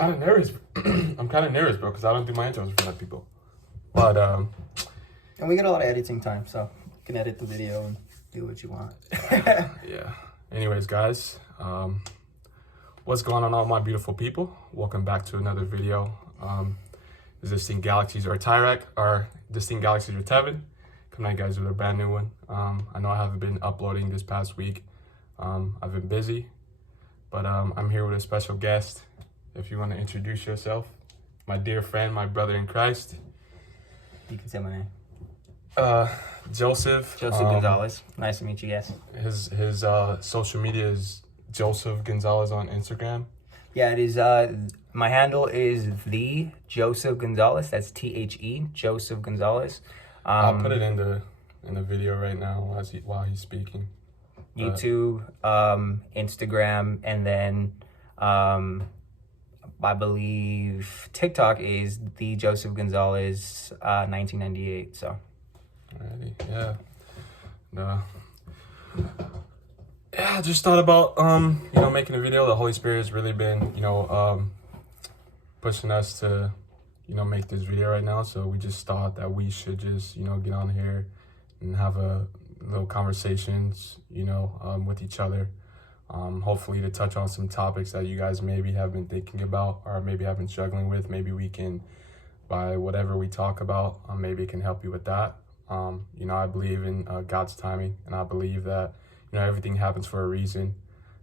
kind of nervous. I'm kind of nervous, bro, because I don't do my intros in front of people. But And we get a lot of editing time, so you can edit the video and do what you want. yeah. Anyways, guys, what's going on, all my beautiful people? Welcome back to another video. Distinct Galaxies or Tyrak, or Distinct Galaxies with Tevin. Coming at you guys with a brand new one. I know I haven't been uploading this past week. I've been busy, but I'm here with a special guest. If you want to introduce yourself, my dear friend, my brother in Christ. You can say my name. Joseph. Joseph Gonzalez. Nice to meet you guys. His social media is Joseph Gonzalez on Instagram. Yeah, it is. My handle is the Joseph Gonzalez. That's THE Joseph Gonzalez. I'll put it in the video right now while he's speaking. YouTube, Instagram, and then I believe TikTok is the Joseph Gonzalez 1998. So. Alrighty, yeah. Yeah, I just thought about making a video. The Holy Spirit has really been pushing us to make this video right now. So we just thought that we should just get on here and have a little conversations with each other. Hopefully to touch on some topics that you guys maybe have been thinking about or maybe have been struggling with. Maybe we can, by whatever we talk about, maybe it can help you with that. I believe in God's timing, and I believe that everything happens for a reason,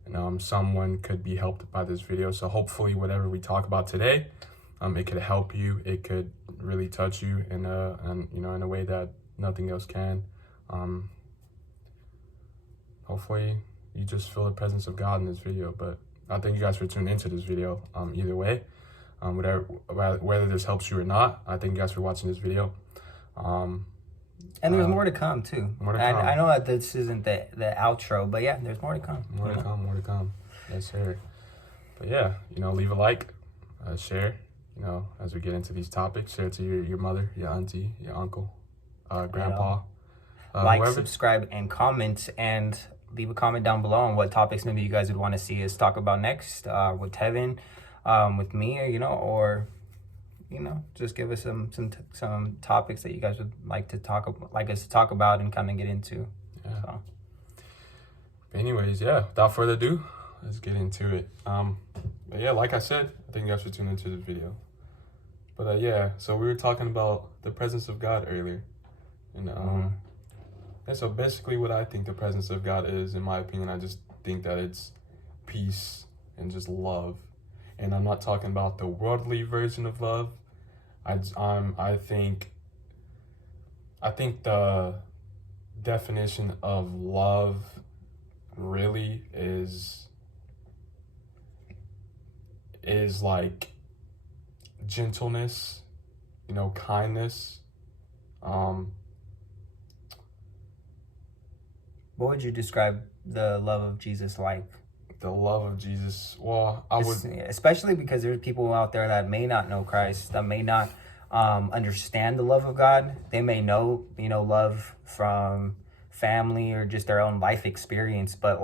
and someone could be helped by this video. So hopefully whatever we talk about today, it could help you. It could really touch you in a way that nothing else can. Hopefully you just feel the presence of God in this video. But I thank you guys for tuning into this video. Either way, whether this helps you or not, I thank you guys for watching this video. And there's more to come too. More to come. I know that this isn't the outro, but yeah, there's more to come. More to come. Yes, sir. But yeah, leave a like, share, as we get into these topics. Share it to your mother, your auntie, your uncle, grandpa. Like, whoever. subscribe, and comment, and leave a comment down below on what topics maybe you guys would want to see us talk about next, with Tevin, with me, or just give us some topics that you guys would like us to talk about and kind of get into. Yeah. So. Anyways, yeah, without further ado, let's get into it. But yeah, like I said, I think you guys should tune into this video. But yeah, so we were talking about the presence of God earlier. And and so basically what I think the presence of God is, in my opinion, I just think that it's peace and just love. And I'm not talking about the worldly version of love. I think the definition of love really is like gentleness, kindness. What would you describe the love of Jesus like? The love of Jesus. Well, I would, especially because there's people out there that may not know Christ, that may not understand the love of God. They may know, love from family or just their own life experience, but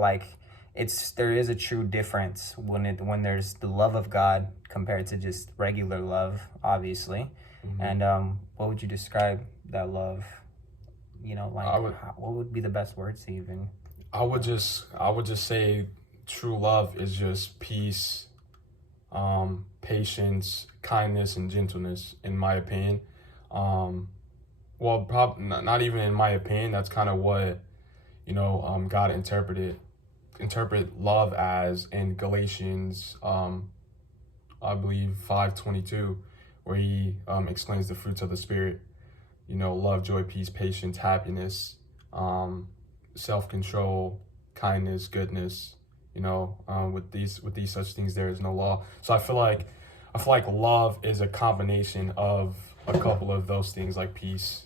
there is a true difference when there's the love of God compared to just regular love, obviously. Mm-hmm. And what would you describe that love? What would be the best words to even? I would just say true love is just peace, patience, kindness, and gentleness, in my opinion. Well, probably not even in my opinion. That's kind of what God interpret love as in Galatians, I believe 5:22, where he explains the fruits of the Spirit. Love, joy, peace, patience, happiness, self-control, kindness, goodness. With these such things there is no law. So I feel like love is a combination of a couple of those things, like peace,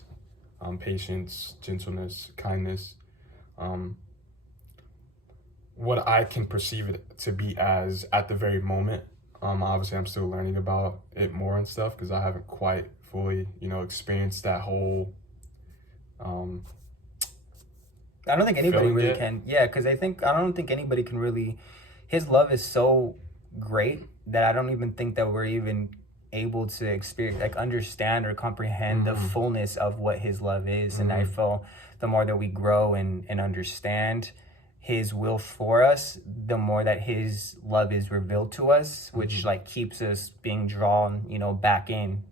patience, gentleness, kindness. What I can perceive it to be as at the very moment. Obviously I'm still learning about it more and stuff, because I haven't quite fully experienced that whole I don't think anybody really can. Yeah, because I don't think anybody can really. His love is so great that I don't even think that we're even able to experience, like, understand or comprehend the fullness of what his love is. And I feel the more that we grow and understand his will for us, the more that his love is revealed to us, which like keeps us being drawn, back in,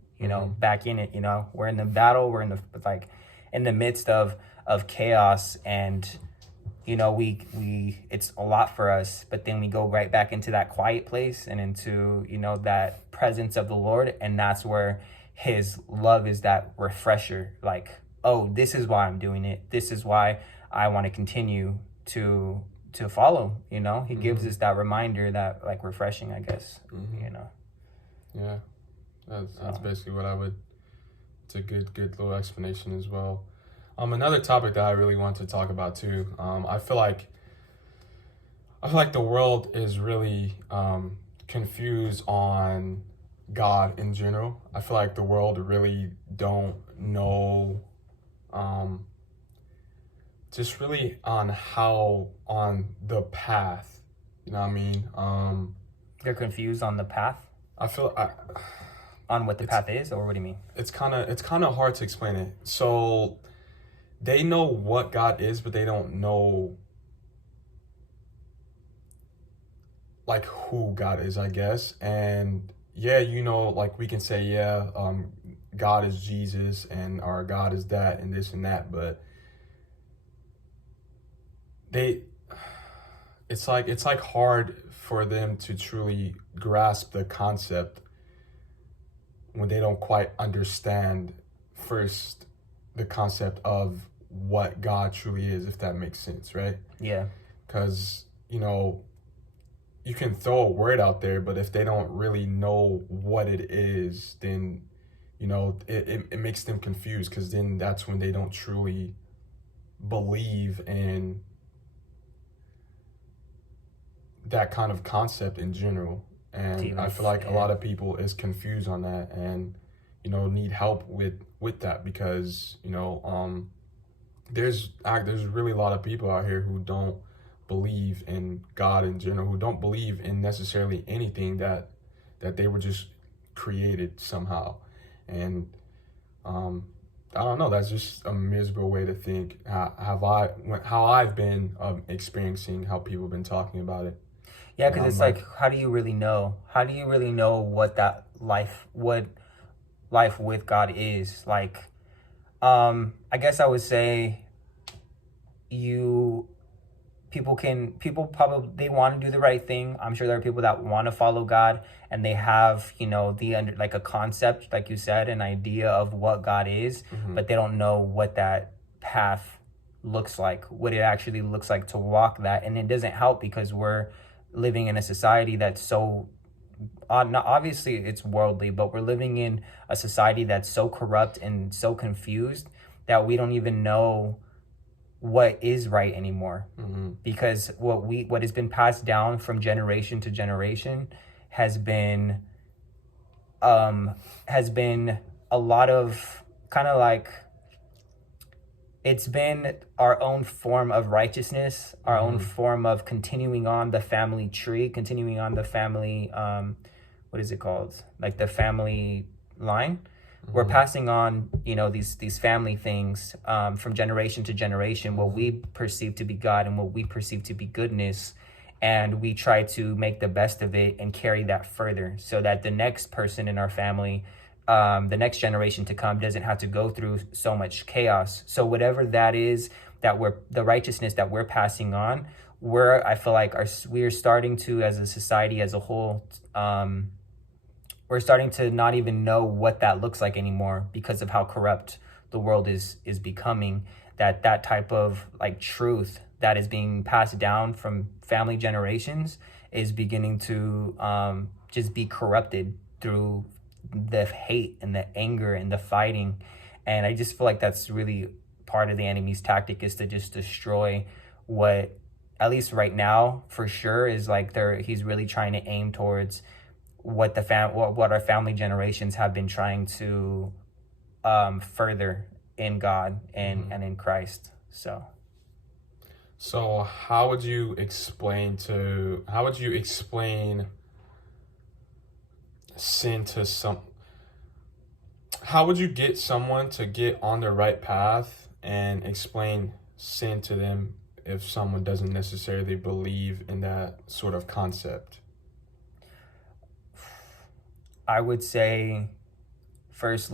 back in it. We're in the battle, we're in the like in the midst of chaos, and we it's a lot for us, but then we go right back into that quiet place and into that presence of the Lord, and that's where his love is that refresher, like, oh, this is why I'm doing it, this is why I want to continue to follow. He gives us that reminder, that like refreshing, I guess. Yeah, that's basically what I would. It's a good little explanation as well. Another topic that I really want to talk about too. I feel like the world is really confused on God in general. I feel like the world really don't know, just really on the path. You know what I mean? They're confused on the path. On what the path is, or what do you mean? It's kind of hard to explain it. So they know what God is, but they don't know like who God is, I guess. And yeah, like we can say, God is Jesus and our God is that and this and that, but it's like hard for them to truly grasp the concept when they don't quite understand first the concept of what God truly is, if that makes sense, right? Yeah. Because, you can throw a word out there, but if they don't really know what it is, then, it makes them confused, because then that's when they don't truly believe in that kind of concept in general. And I feel like a lot of people is confused on that, and need help with that, because there's really a lot of people out here who don't believe in God in general, who don't believe in necessarily anything, that they were just created somehow. And I don't know, that's just a miserable way to think. How I've been experiencing how people have been talking about it. Yeah, because it's like, how do you really know? How do you really know what life with God is? Like, I guess I would say people probably, they want to do the right thing. I'm sure there are people that want to follow God, and they have, like a concept, like you said, an idea of what God is, but they don't know what that path looks like, what it actually looks like to walk that. And it doesn't help, because we're living in a society that's so, obviously it's worldly, but we're living in a society that's so corrupt and so confused that we don't even know what is right anymore. Because what has been passed down from generation to generation has been a lot of kind of like, it's been our own form of righteousness, our own form of continuing on the family tree, continuing on the family, what is it called? Like the family line. We're passing on, these family things from generation to generation, what we perceive to be God and what we perceive to be goodness. And we try to make the best of it and carry that further, so that the next person in our family, the next generation to come, doesn't have to go through so much chaos. So whatever that is, the righteousness that we're passing on, I feel like we're starting to, as a society as a whole, we're starting to not even know what that looks like anymore, because of how corrupt the world is becoming. That type of like truth that is being passed down from family generations is beginning to just be corrupted through the hate and the anger and the fighting. And I just feel like that's really part of the enemy's tactic, is to just destroy what, at least right now for sure, is like he's really trying to aim towards what our family generations have been trying to further in God and in Christ. So how would you explain sin to some, how would you get someone to get on the right path and explain sin to them if someone doesn't necessarily believe in that sort of concept? I would say, first,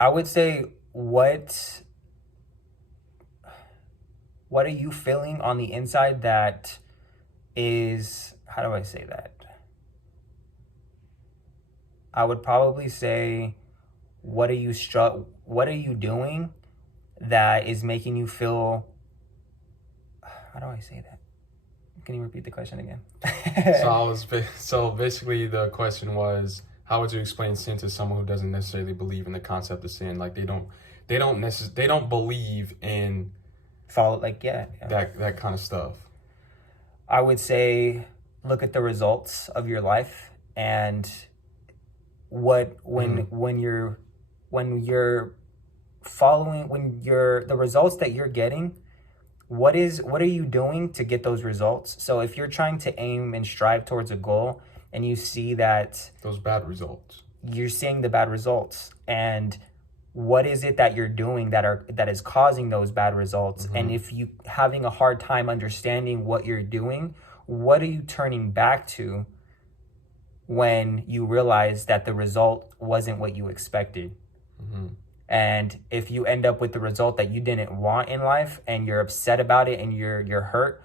I would say, what are you feeling on the inside that is, how do I say that? I would probably say, what are you doing that is making you feel, how do I say that? Can you repeat the question again? So basically the question was, how would you explain sin to someone who doesn't necessarily believe in the concept of sin? Like they don't believe in Follow, like, yeah. that kind of stuff. I would say, look at the results of your life and when you're following, the results that you're getting, what are you doing to get those results? So if you're trying to aim and strive towards a goal and you see that Those bad results. you're seeing the bad results, and what is it that you're doing that is causing those bad results? And if you having a hard time understanding what you're doing, what are you turning back to when you realize that the result wasn't what you expected? And if you end up with the result that you didn't want in life and you're upset about it and you're hurt,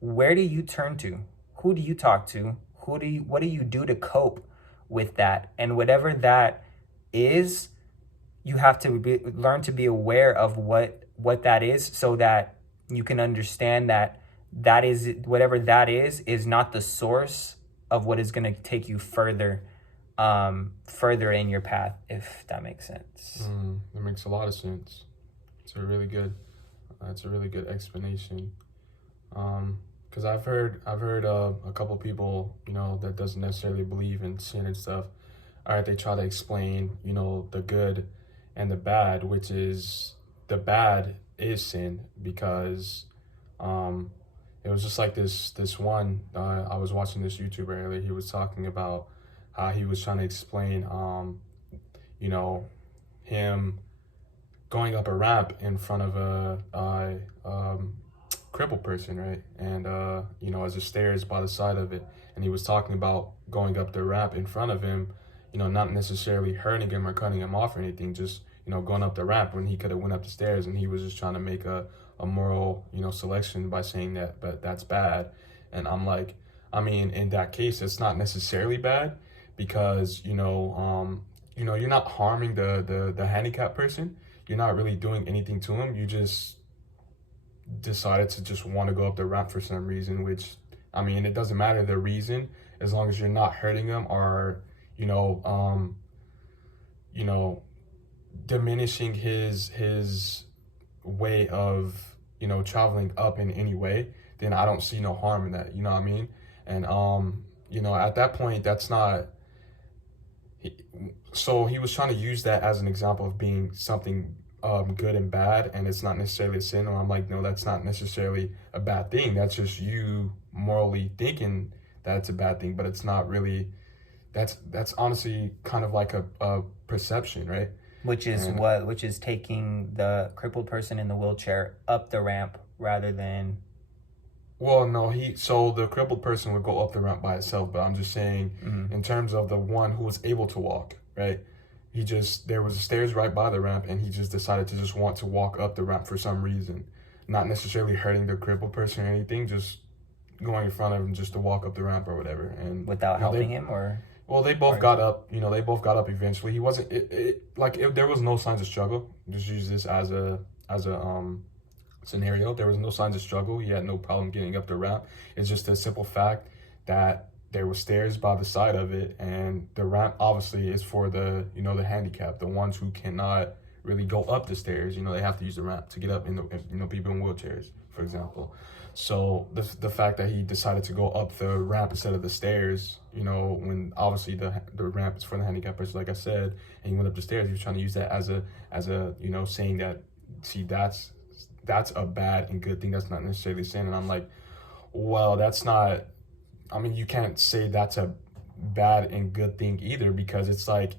where do you turn to? Who do you talk to? What do you do to cope with that? And whatever that is, you have to learn to be aware of what that is, so that you can understand that is, whatever that is not the source of what is going to take you further in your path, if that makes sense. That makes a lot of sense. It's a really good explanation. Because I've heard a couple people, that doesn't necessarily believe in sin and stuff. All right, they try to explain, the good and the bad, which is, the bad is sin, because it was just like this one, I was watching this YouTuber earlier. He was talking about how he was trying to explain him going up a ramp in front of a crippled person, right? And as the stairs by the side of it, and he was talking about going up the ramp in front of him, not necessarily hurting him or cutting him off or anything, just going up the ramp when he could have went up the stairs. And he was just trying to make a moral selection by saying that, but that's bad. And I'm like, I mean, in that case, it's not necessarily bad, because you're not harming the handicapped person. You're not really doing anything to him. You just decided to just want to go up the ramp for some reason, which, I mean, it doesn't matter the reason, as long as you're not hurting them or diminishing his way of traveling up in any way, then I don't see no harm in that. You know what I mean? And at that point, that's not. So he was trying to use that as an example of being something good and bad, and it's not necessarily a sin. And I'm like, no, that's not necessarily a bad thing. That's just you morally thinking that it's a bad thing, but it's not really. That's honestly kind of like a perception, right? Which is taking the crippled person in the wheelchair up the ramp rather than. Well, no, so the crippled person would go up the ramp by itself, but I'm just saying, in terms of the one who was able to walk, right? There was stairs right by the ramp, and he just decided to just want to walk up the ramp for some reason, not necessarily hurting the crippled person or anything, just going in front of him just to walk up the ramp or whatever. And without helping him, or? Well, they both got up. They both got up eventually. He wasn't there was no signs of struggle. Just use this as a scenario. There was no signs of struggle. He had no problem getting up the ramp. It's just a simple fact that there were stairs by the side of it, and the ramp obviously is for the the handicapped, the ones who cannot really go up the stairs. They have to use the ramp to get up. People in wheelchairs, for example. So the fact that he decided to go up the ramp instead of the stairs, when obviously the ramp is for the handicapped person, like I said, and he went up the stairs, he was trying to use that as a saying that, see, that's a bad and good thing. That's not necessarily sin. And I'm like, well, that's not I mean, you can't say that's a bad and good thing either, because it's like,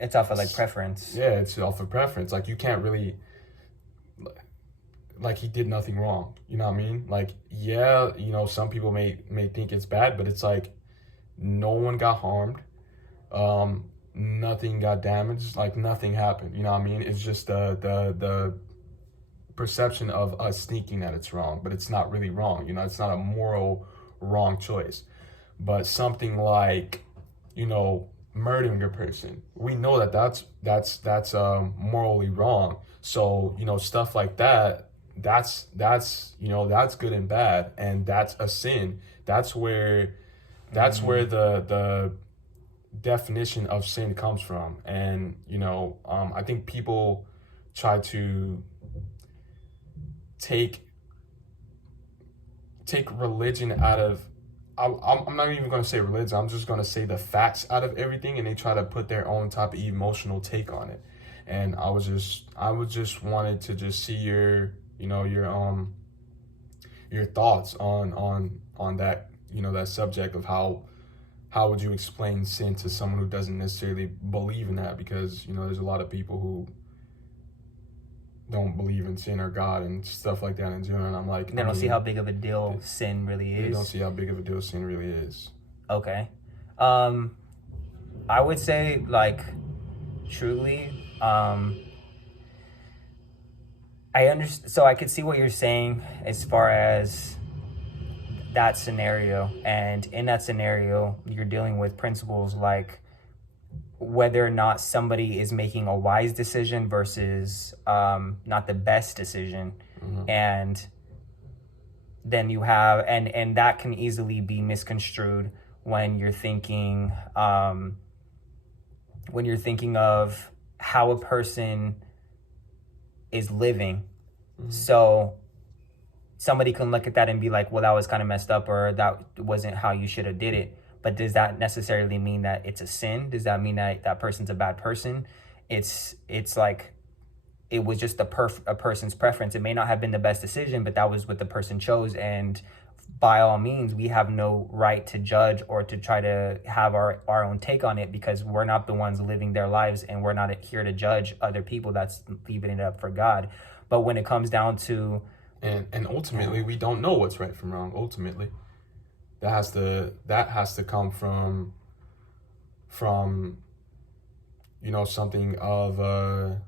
It's off of like preference. yeah, it's off of preference. Like, you can't really, like, he did nothing wrong. You know what I mean? Like, yeah, you know, some people may think it's bad, but it's like, no one got harmed. Nothing got damaged. Like, nothing happened. You know what I mean? It's just the perception of us thinking that it's wrong, but it's not really wrong. You know, it's not a moral wrong choice. But something like, you know, murdering a person, we know that that's morally wrong. So, you know, stuff like that, that's you know, that's good and bad, and that's a sin. That's where the definition of sin comes from. And you know, I think people try to take religion out of, I'm not even going to say religion, I'm just going to say the facts out of everything, and they try to put their own type of emotional take on it. And I was just wanted to just see your, you know, your thoughts on that, you know, that subject of how would you explain sin to someone who doesn't necessarily believe in that? Because, you know, there's a lot of people who don't believe in sin or God and stuff like that in general. And I'm like, They don't see how big of a deal sin really they is. don't see how big of a deal sin really is. Okay. I would say, like, truly, I understand. So I could see what you're saying as far as that scenario. And in that scenario, you're dealing with principles like whether or not somebody is making a wise decision versus not the best decision. And then you have, and that can easily be misconstrued when you're thinking of how a person is living. So somebody can look at that and be like, well, that was kind of messed up, or that wasn't how you should have did it. But does that necessarily mean that it's a sin? Does that mean that that person's a bad person? It's like, it was just a person's preference. It may not have been the best decision, but that was what the person chose. And by all means, we have no right to judge or to try to have our own take on it, because we're not the ones living their lives, and we're not here to judge other people. That's leaving it up for God. But when it comes down to, and ultimately, we don't know what's right from wrong. Ultimately, that has to come from you know, something of a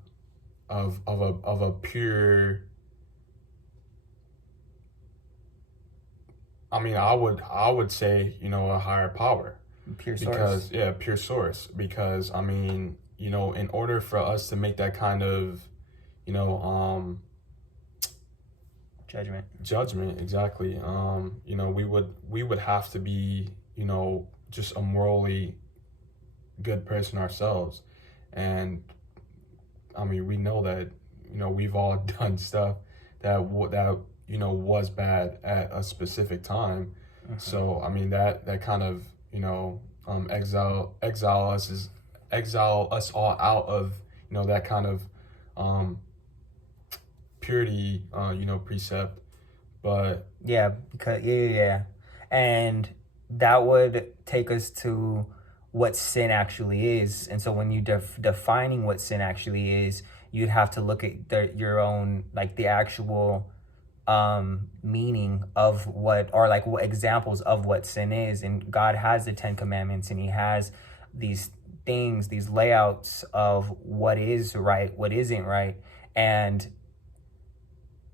pure, I mean, I would say, you know, a higher power. pure source. Because, yeah, pure source. Because, I mean, you know, in order for us to make that kind of, you know, judgment, exactly. You know, we would have to be, you know, just a morally good person ourselves. And I mean, we know that, you know, we've all done stuff that you know, was bad at a specific time. So I mean, that kind of, you know, exile us all out of, you know, that kind of purity, you know, precept. But yeah, because yeah, and that would take us to what sin actually is. And so when you defining what sin actually is, you'd have to look at your own, like, the actual meaning of what, or like what examples of what sin is. And God has the 10 commandments, and he has these things, these layouts of what is right, what isn't right. And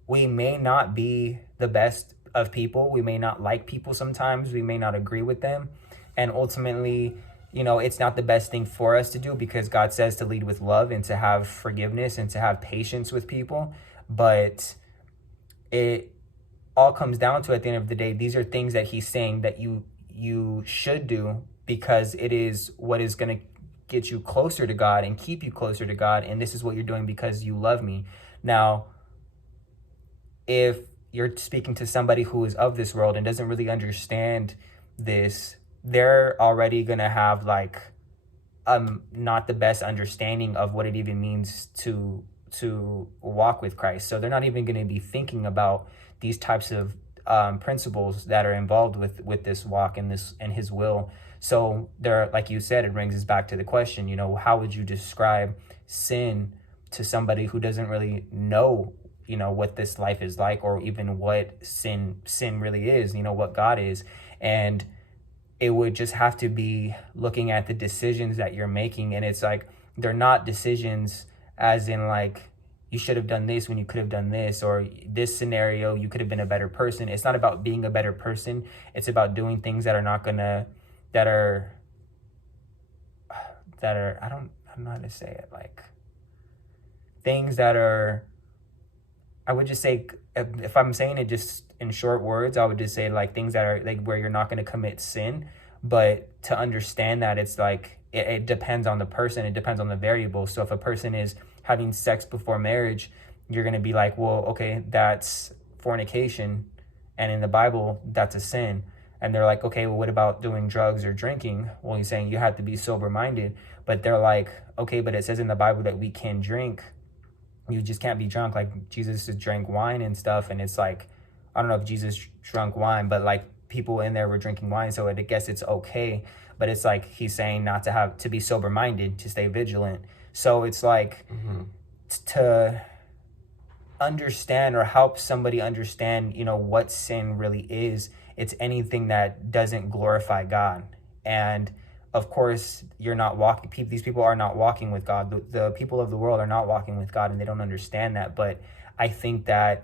we may not be the best of people. We may not like people sometimes. We may not agree with them. And ultimately, you know, it's not the best thing for us to do, because God says to lead with love and to have forgiveness and to have patience with people. But it all comes down to, at the end of the day, these are things that he's saying that you should do, because it is what is going to get you closer to God and keep you closer to God. And this is what you're doing because you love me. Now, if you're speaking to somebody who is of this world and doesn't really understand this, they're already going to have, like, not the best understanding of what it even means to walk with Christ. So they're not even going to be thinking about these types of principles that are involved with this walk and this and his will. So there, like you said, it brings us back to the question, you know, how would you describe sin to somebody who doesn't really know, you know, what this life is like, or even what sin really is, you know, what God is. And it would just have to be looking at the decisions that you're making. And it's like, they're not decisions as in like, you should have done this when you could have done this, or this scenario, you could have been a better person. It's not about being a better person. It's about doing things that are not gonna, that are, I don't know how to say it, like things that are, I would just say, if I'm saying it just in short words, I would just say like things that are like where you're not going to commit sin. But to understand that, it's like it depends on the person, it depends on the variable. So if a person is having sex before marriage, you're going to be like, well, okay, that's fornication, and in the Bible that's a sin. And they're like, okay, well, what about doing drugs or drinking? Well, he's saying you have to be sober-minded. But they're like, okay, but it says in the Bible that we can drink. You just can't be drunk. Like Jesus drank wine and stuff. And it's like, I don't know if Jesus drank wine, but like people in there were drinking wine. So I guess it's okay. But it's like he's saying not to have, to be sober-minded, to stay vigilant. So it's like to understand or help somebody understand, you know, what sin really is. It's anything that doesn't glorify God. And of course, you're not walking, these people are not walking with God. The people of the world are not walking with God, and they don't understand that. But I think that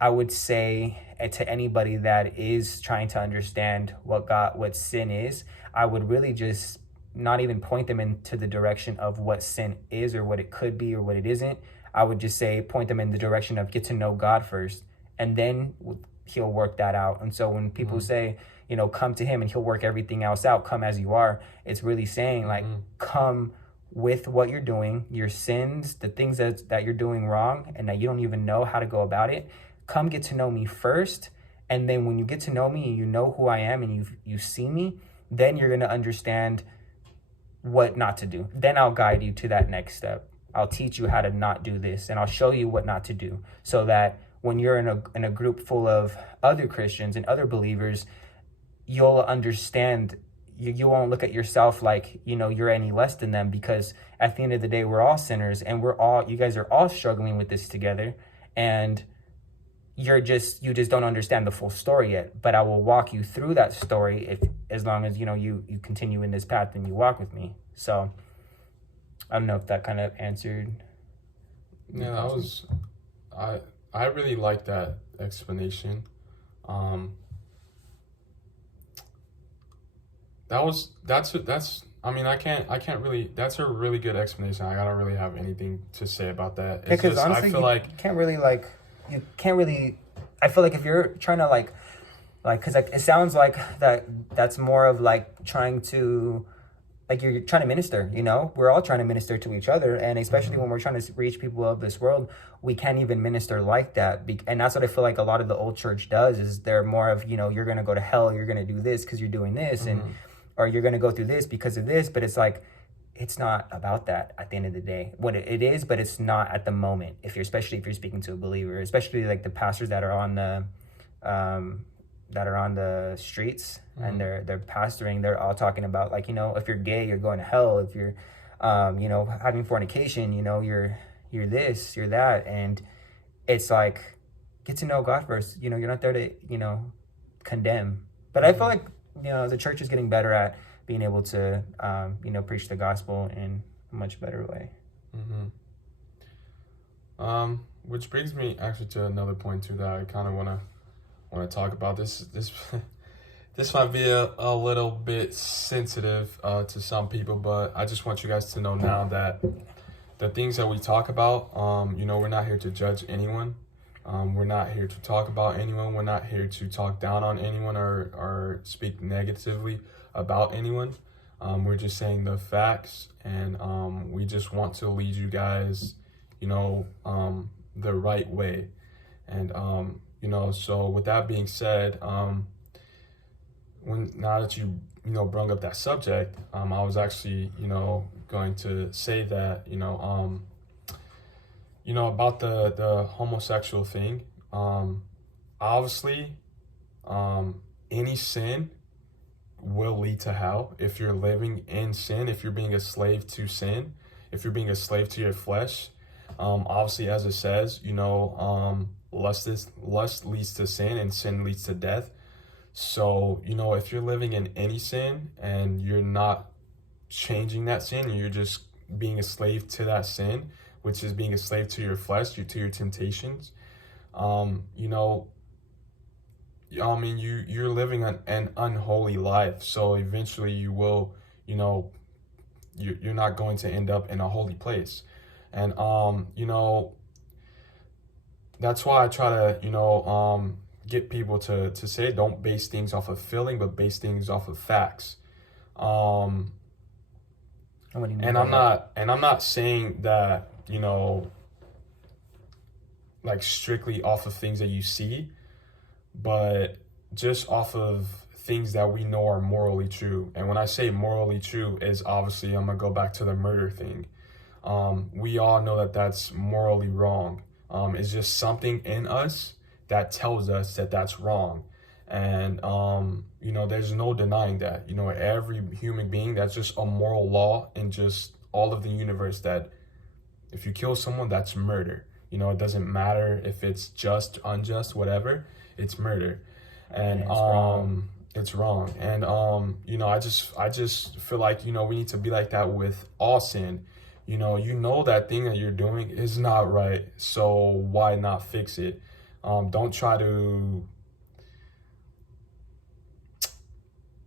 I would say to anybody that is trying to understand what sin is, I would really just not even point them into the direction of what sin is or what it could be or what it isn't. I would just say, point them in the direction of get to know God first, and then he'll work that out. And so when people say, you know, come to him and he'll work everything else out, come as you are, it's really saying like, come with what you're doing, your sins, the things that you're doing wrong and that you don't even know how to go about it. Come get to know me first. And then when you get to know me and you know who I am and you see me, then you're going to understand what not to do. Then I'll guide you to that next step. I'll teach you how to not do this, and I'll show you what not to do, so that when you're in a group full of other Christians and other believers, you'll understand. You won't look at yourself like, you know, you're any less than them, because at the end of the day, we're all sinners, and you guys are all struggling with this together, and you just don't understand the full story yet. But I will walk you through that story as long as, you know, you continue in this path and you walk with me. So I don't know if that kind of answered. Yeah, that was, I really like that explanation. That's I mean, I can't really, that's a really good explanation. I don't really have anything to say about that. It's because just, honestly, I feel like you can't really, I feel like if you're trying to like, cause like, it sounds like that's more of like trying to, like you're trying to minister, you know, we're all trying to minister to each other. And especially when we're trying to reach people of this world, we can't even minister like that. And that's what I feel like a lot of the old church does, is they're more of, you know, you're going to go to hell, you're going to do this because you're doing this, and, or you're going to go through this because of this. But it's like, it's not about that at the end of the day. What it is, but it's not at the moment. Especially if you're speaking to a believer, especially like the pastors that are on the streets and they're pastoring, they're all talking about like, you know, if you're gay, you're going to hell. If you're, you know, having fornication, you know, you're this, you're that. And it's like, get to know God first. You know, you're not there to, you know, condemn. But I feel like, you know, the church is getting better at being able to, you know, preach the gospel in a much better way. Which brings me actually to another point too that I kind of want to talk about. This might be a little bit sensitive to some people, but I just want you guys to know now that the things that we talk about, you know, we're not here to judge anyone. We're not here to talk about anyone. We're not here to talk down on anyone or speak negatively about anyone. We're just saying the facts, and we just want to lead you guys, you know, the right way. And you know, so with that being said, now that you brung up that subject, I was actually, you know, going to say that, you know, about the homosexual thing. obviously, any sin will lead to hell if you're living in sin, if you're being a slave to sin, if you're being a slave to your flesh. Obviously, as it says, lust leads to sin, and sin leads to death. So, if you're living in any sin and you're not changing that sin, and you're just being a slave to that sin, which is being a slave to your flesh, to your temptations, you're living an unholy life. So eventually you will, you're not going to end up in a holy place. And, that's why I try to, get people to say, don't base things off of feeling, but base things off of facts. What do you mean And by I'm not saying that, like strictly off of things that you see, but just off of things that we know are morally true. And when I say morally true, is obviously, I'm gonna go back to the murder thing. We all know that that's morally wrong. It's just something in us that tells us that that's wrong. And, there's no denying that. Every human being, that's just a moral law in just all of the universe, that if you kill someone, that's murder. It doesn't matter if it's just, unjust, whatever, it's murder. And Yeah, it's wrong. it's wrong. And I just feel like, we need to be like that with all sin. That thing that you're doing is not right, so why not fix it? Don't try to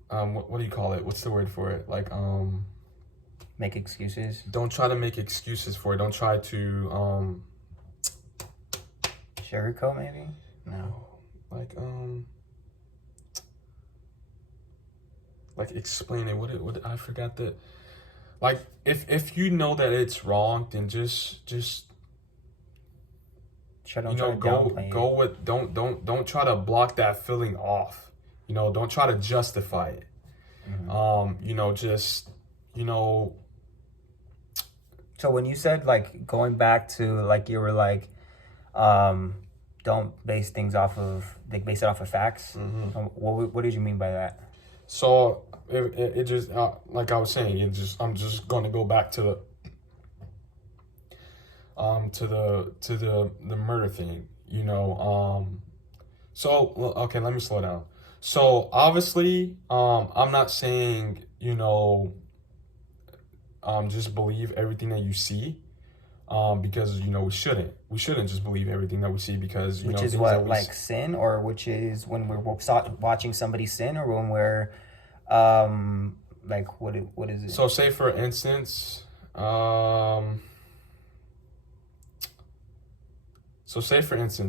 what do you call it? What's the word for it? Like Make excuses? don't try to make excuses for it. Don't try to Sugarcoat, maybe? No. like explain it. What I forgot that. Like if you know that it's wrong, then just Don't try to downplay it. go with don't try to block that feeling off. Don't try to justify it. Just So when you said, like, going back to, like, you were like, don't base things off of, like, base it off of facts. What did you mean by that? So it just like I was saying, I'm just gonna go back to the murder thing. So well, okay, let me slow down. So obviously, I'm not saying just believe everything that you see, because we shouldn't just believe everything that we see, because Which is things what, that we like, sin, or which is when we're watching somebody sin, or when we're, like, what is it? So say for instance,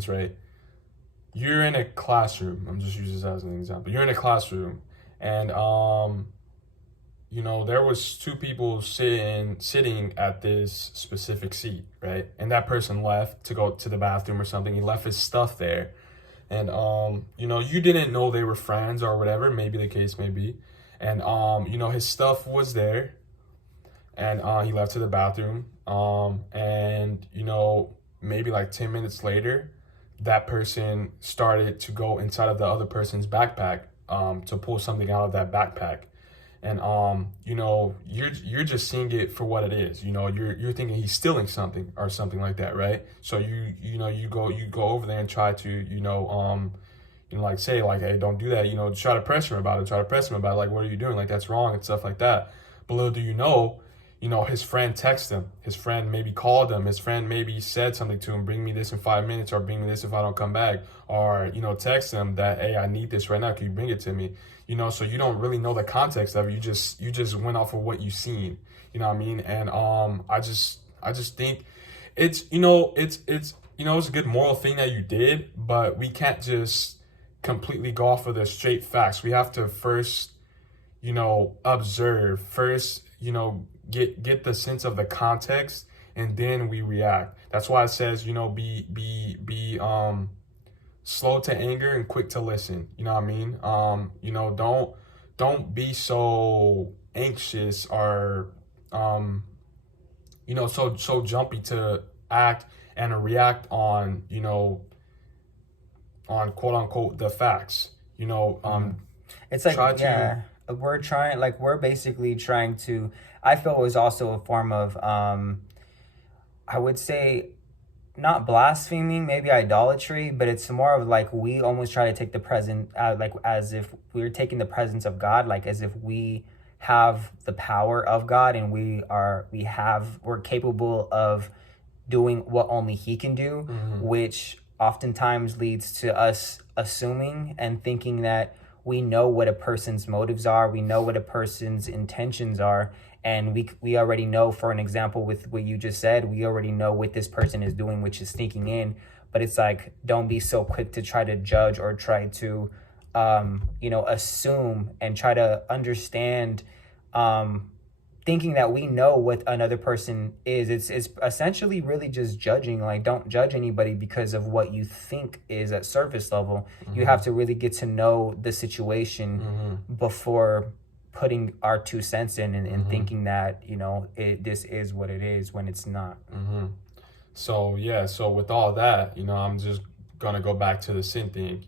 right? You're in a classroom. I'm just using this as an example. You're in a classroom, and there was two people sitting at this specific seat, right? And that person left to go to the bathroom or something. He left his stuff there, and you didn't know they were friends or whatever. Maybe the case may be, and his stuff was there, and he left to the bathroom, and maybe like 10 minutes later, that person started to go inside of the other person's backpack, to pull something out of that backpack. And you're just seeing it for what it is. You're thinking he's stealing something or something like that, right? So you go over there and try to like say, like, hey, don't do that. Try to pressure him about it. Like, what are you doing? Like, that's wrong and stuff like that. But little do you know, his friend texted him. His friend maybe called him. His friend maybe said something to him, bring me this in 5 minutes, or bring me this if I don't come back. Or, text him that, hey, I need this right now. Can you bring it to me? So you don't really know the context of it. You just went off of what you seen. You know what I mean? And I just think it's it's a good moral thing that you did, but we can't just completely go off of the straight facts. We have to first, observe first, get the sense of the context, and then we react. That's why it says, be slow to anger and quick to listen. You know what I mean? Don't be so anxious or so jumpy to act and react on on quote unquote the facts. You know, It's like, try to- yeah, we're basically trying to, I feel it was also a form of, I would say, not blaspheming, maybe idolatry, but it's more of like we almost try to take the present, like as if we were taking the presence of God, like as if we have the power of God and we're capable of doing what only He can do, which oftentimes leads to us assuming and thinking that we know what a person's motives are, we know what a person's intentions are, and we already know, for an example with what you just said, we already know what this person is doing, which is sneaking in. But it's like, don't be so quick to try to judge or try to assume and try to understand, thinking that we know what another person is. It's essentially really just judging. Like, don't judge anybody because of what you think is at surface level. You have to really get to know the situation before putting our 2 cents in and thinking that, this is what it is when it's not. So yeah, so with all that, I'm just gonna go back to the sin thing,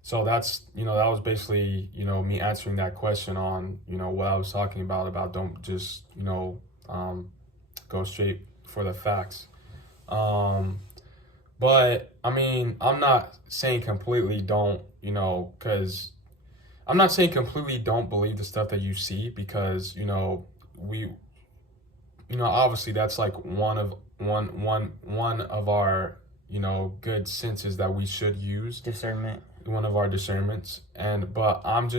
so that's, that was basically, me answering that question on, what I was talking about don't just, go straight for the facts. But I mean, I'm not saying completely don't, because I'm not saying completely don't believe the stuff that you see, because, obviously that's like one of our, good senses that we should use. Discernment. One of our discernments. But I'm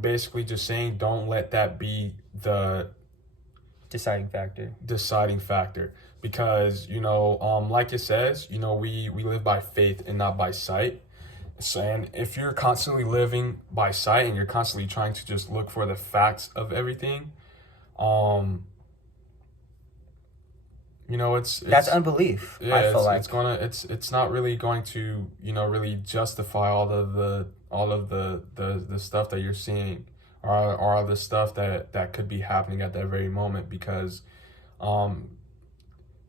basically just saying, don't let that be the deciding factor, because, like it says, we live by faith and not by sight. So, and if you're constantly living by sight and you're constantly trying to just look for the facts of everything, it's that's unbelief. Yeah, I feel like it's not really going to, really justify all of the stuff that you're seeing, or the stuff that could be happening at that very moment, because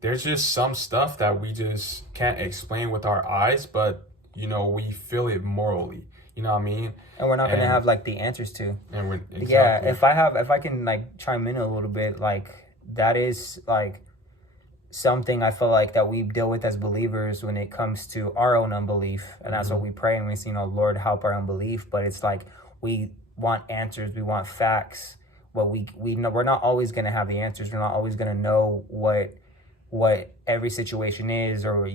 there's just some stuff that we just can't explain with our eyes, but we feel it morally. You know what I mean? And we're not going to have like the answers to. And exactly. Yeah, if I can like chime in a little bit, like that is like something I feel like that we deal with as believers when it comes to our own unbelief. And that's what we pray, and we see, Lord, help our unbelief. But it's like we want answers, we want facts. But we know we're not always going to have the answers. We're not always going to know what every situation is, or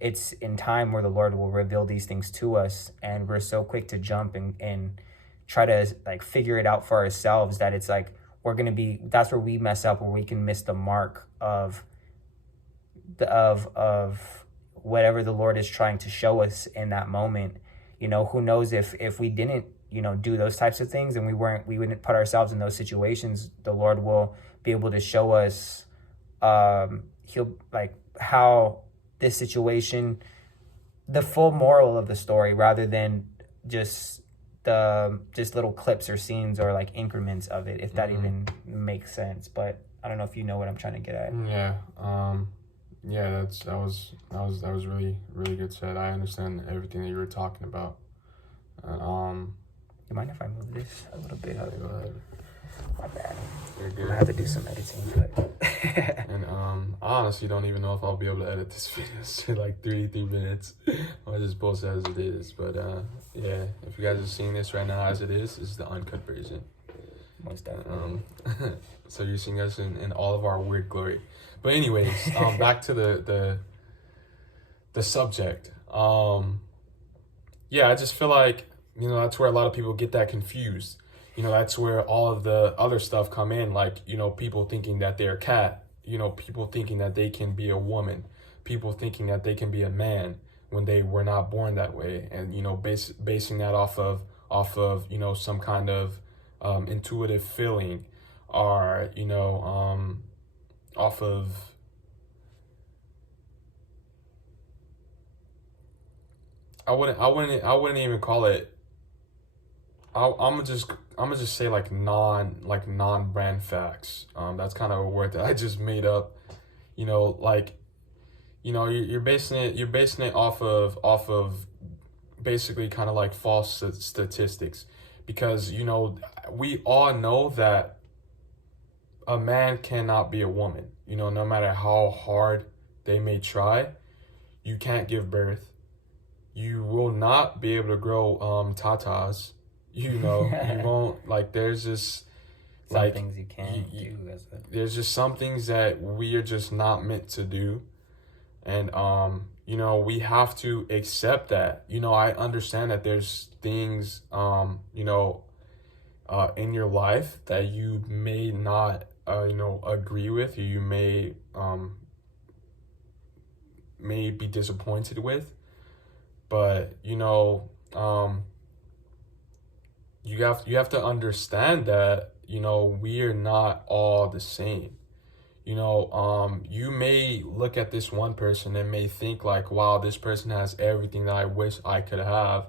it's in time where the Lord will reveal these things to us, and we're so quick to jump and try to like figure it out for ourselves, that it's like that's where we mess up, where we can miss the mark of whatever the Lord is trying to show us in that moment. Who knows if we didn't do those types of things, and we wouldn't put ourselves in those situations, the Lord will be able to show us he'll like how this situation, the full moral of the story, rather than just little clips or scenes or like increments of it, if that even makes sense. But I don't know if you know what I'm trying to get at. Yeah, that was really, really good said. I understand everything that you were talking about. You mind if I move this a little bit? Go ahead. My bad. You're I'm good. gonna have to do some editing, but And I honestly don't even know if I'll be able to edit this video to like 3 minutes. I'll just post it as it is. But yeah, if you guys are seeing this right now as it is, this is the uncut version. most definitely. So you're seeing us in all of our weird glory. But anyways, back to the subject. Yeah, I just feel like, that's where a lot of people get that confused. That's where all of the other stuff come in, like, people thinking that they're a cat, people thinking that they can be a woman, people thinking that they can be a man when they were not born that way. And, basing that off of, some kind of intuitive feeling, or, off of, I wouldn't even call it, I'm gonna just say like non-brand facts. That's kind of a word that I just made up. Like you know, you're basing it off of basically kind of like false statistics, because you know we all know that a man cannot be a woman. You know, no matter how hard they may try, you can't give birth. You will not be able to grow tatas. You know, you won't, like, there's just Some like things you can't do as a there's just some things that we are just not meant to do. And you know, we have to accept that. You know, I understand that there's things you know, in your life that you may not you know, agree with, or you may be disappointed with. But you know, you have to understand that, you know, we are not all the same. You know, you may look at this one person and may think like, wow, this person has everything that I wish I could have.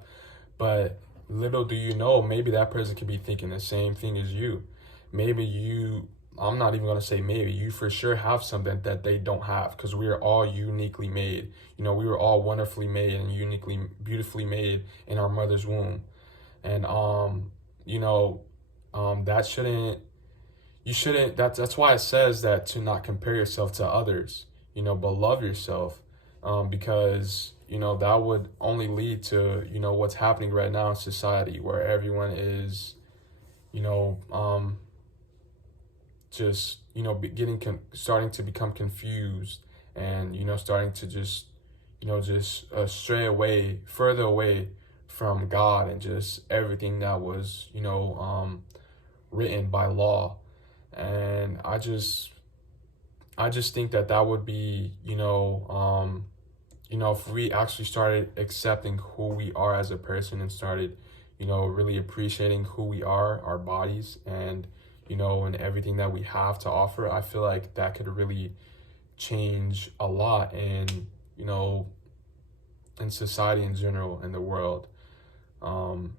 But little do you know, maybe that person could be thinking the same thing as you. Maybe you, I'm not even going to say maybe, you for sure have something that they don't have, because we are all uniquely made. You know, we were all wonderfully made and uniquely, beautifully made in our mother's womb. And, you know, that shouldn't, you shouldn't, that's why it says that to not compare yourself to others, you know, but love yourself. Because, you know, that would only lead to, you know, what's happening right now in society, where everyone is, you know, just, you know, starting to become confused, and, you know, starting to just, you know, just stray away, further away from God and just everything that was, you know, written by law. And I just think that that would be, you know, if we actually started accepting who we are as a person, and started, you know, really appreciating who we are, our bodies, and, you know, and everything that we have to offer, I feel like that could really change a lot in, you know, in society in general, in the world.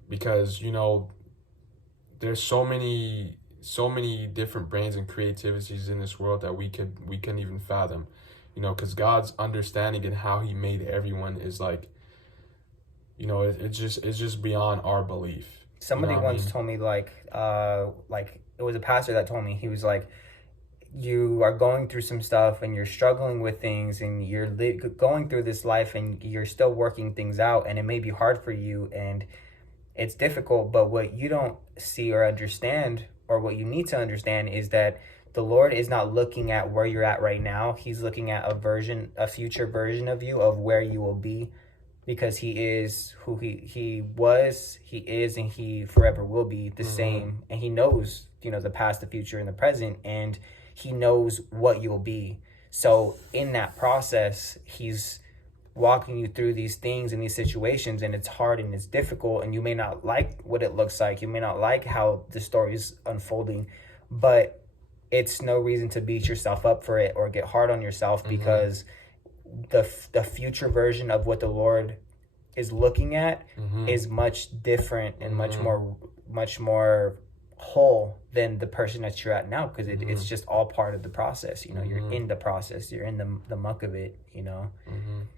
Because, you know, there's so many different brains and creativities in this world that we couldn't even fathom, you know, because God's understanding and how he made everyone is like, you know, it's just beyond our belief. Somebody You know what I once mean? told me like it was a pastor that told me, he was like, you are going through some stuff and you're struggling with things, and you're going through this life and you're still working things out, and it may be hard for you and it's difficult, but what you don't see or understand, or what you need to understand, is that the Lord is not looking at where you're at right now. He's looking at a future version of you, of where you will be, because he is who he was, he is, and he forever will be the same. And he knows, you know, the past, the future, and the present, and he knows what you'll be. So in that process, he's walking you through these things and these situations, and it's hard and it's difficult, and you may not like what it looks like, you may not like how the story is unfolding, but it's no reason to beat yourself up for it or get hard on yourself, because the future version of what the Lord is looking at is much different and much more whole than the person that you're at now, because it's just all part of the process. You know, you're in the process, you're in the muck of it, you know.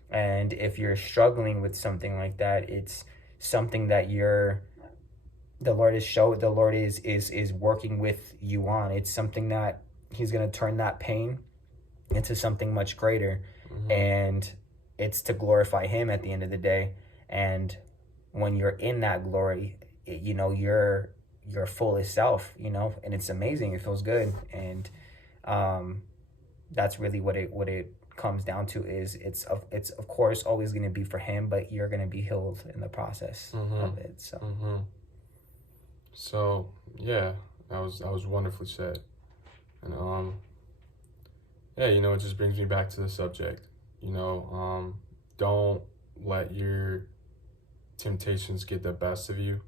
And if you're struggling with something like that, it's something that the Lord is working with you on. It's something that he's going to turn that pain into something much greater, and it's to glorify him at the end of the day. And when you're in that glory, you know, you're your fullest self, you know, and it's amazing. It feels good. And that's really what it comes down to. Is it's of course always going to be for him, but you're going to be healed in the process of it. So yeah, that was wonderfully said. And yeah, you know, it just brings me back to the subject. You know, don't let your temptations get the best of you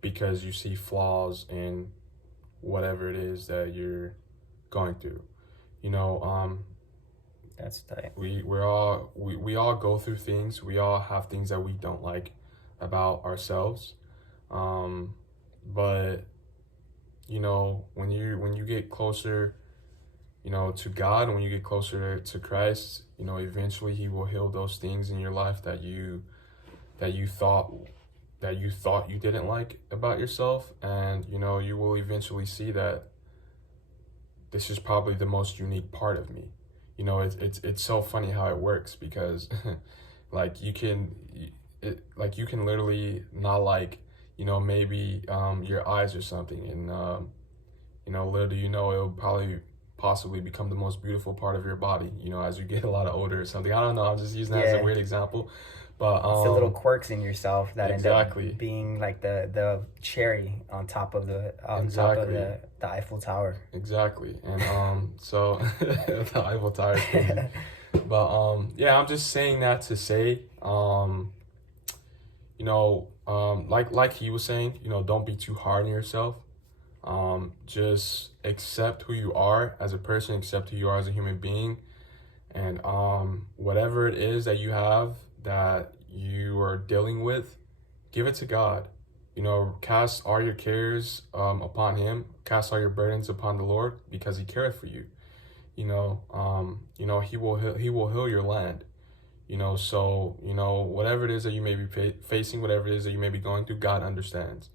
because you see flaws in whatever it is that you're going through. You know, That's tight. we all go through things. We all have things that we don't like about ourselves. But you know, when you get closer, you know, to God, when you get closer to Christ, you know, eventually he will heal those things in your life that you thought you didn't like about yourself. And you know, you will eventually see that this is probably the most unique part of me. You know, it's so funny how it works, because like you can you can literally not like, you know, maybe your eyes or something, and you know, little do you know, it'll probably possibly become the most beautiful part of your body, you know, as you get a lot of older or something. I don't know, I'm just using that as a weird example. But it's the little quirks in yourself that exactly. end up being like the cherry on top of the Exactly. the Eiffel Tower. Exactly. And so the Eiffel Tower is crazy. But yeah, I'm just saying that to say, you know, like he was saying, you know, don't be too hard on yourself. Just accept who you are as a person, accept who you are as a human being, and whatever it is that you have that you are dealing with, give it to God. You know, cast all your cares upon Him. Cast all your burdens upon the Lord, because He careth for you. You know, He will heal your land. You know, so you know, whatever it is that you may be facing, whatever it is that you may be going through, God understands.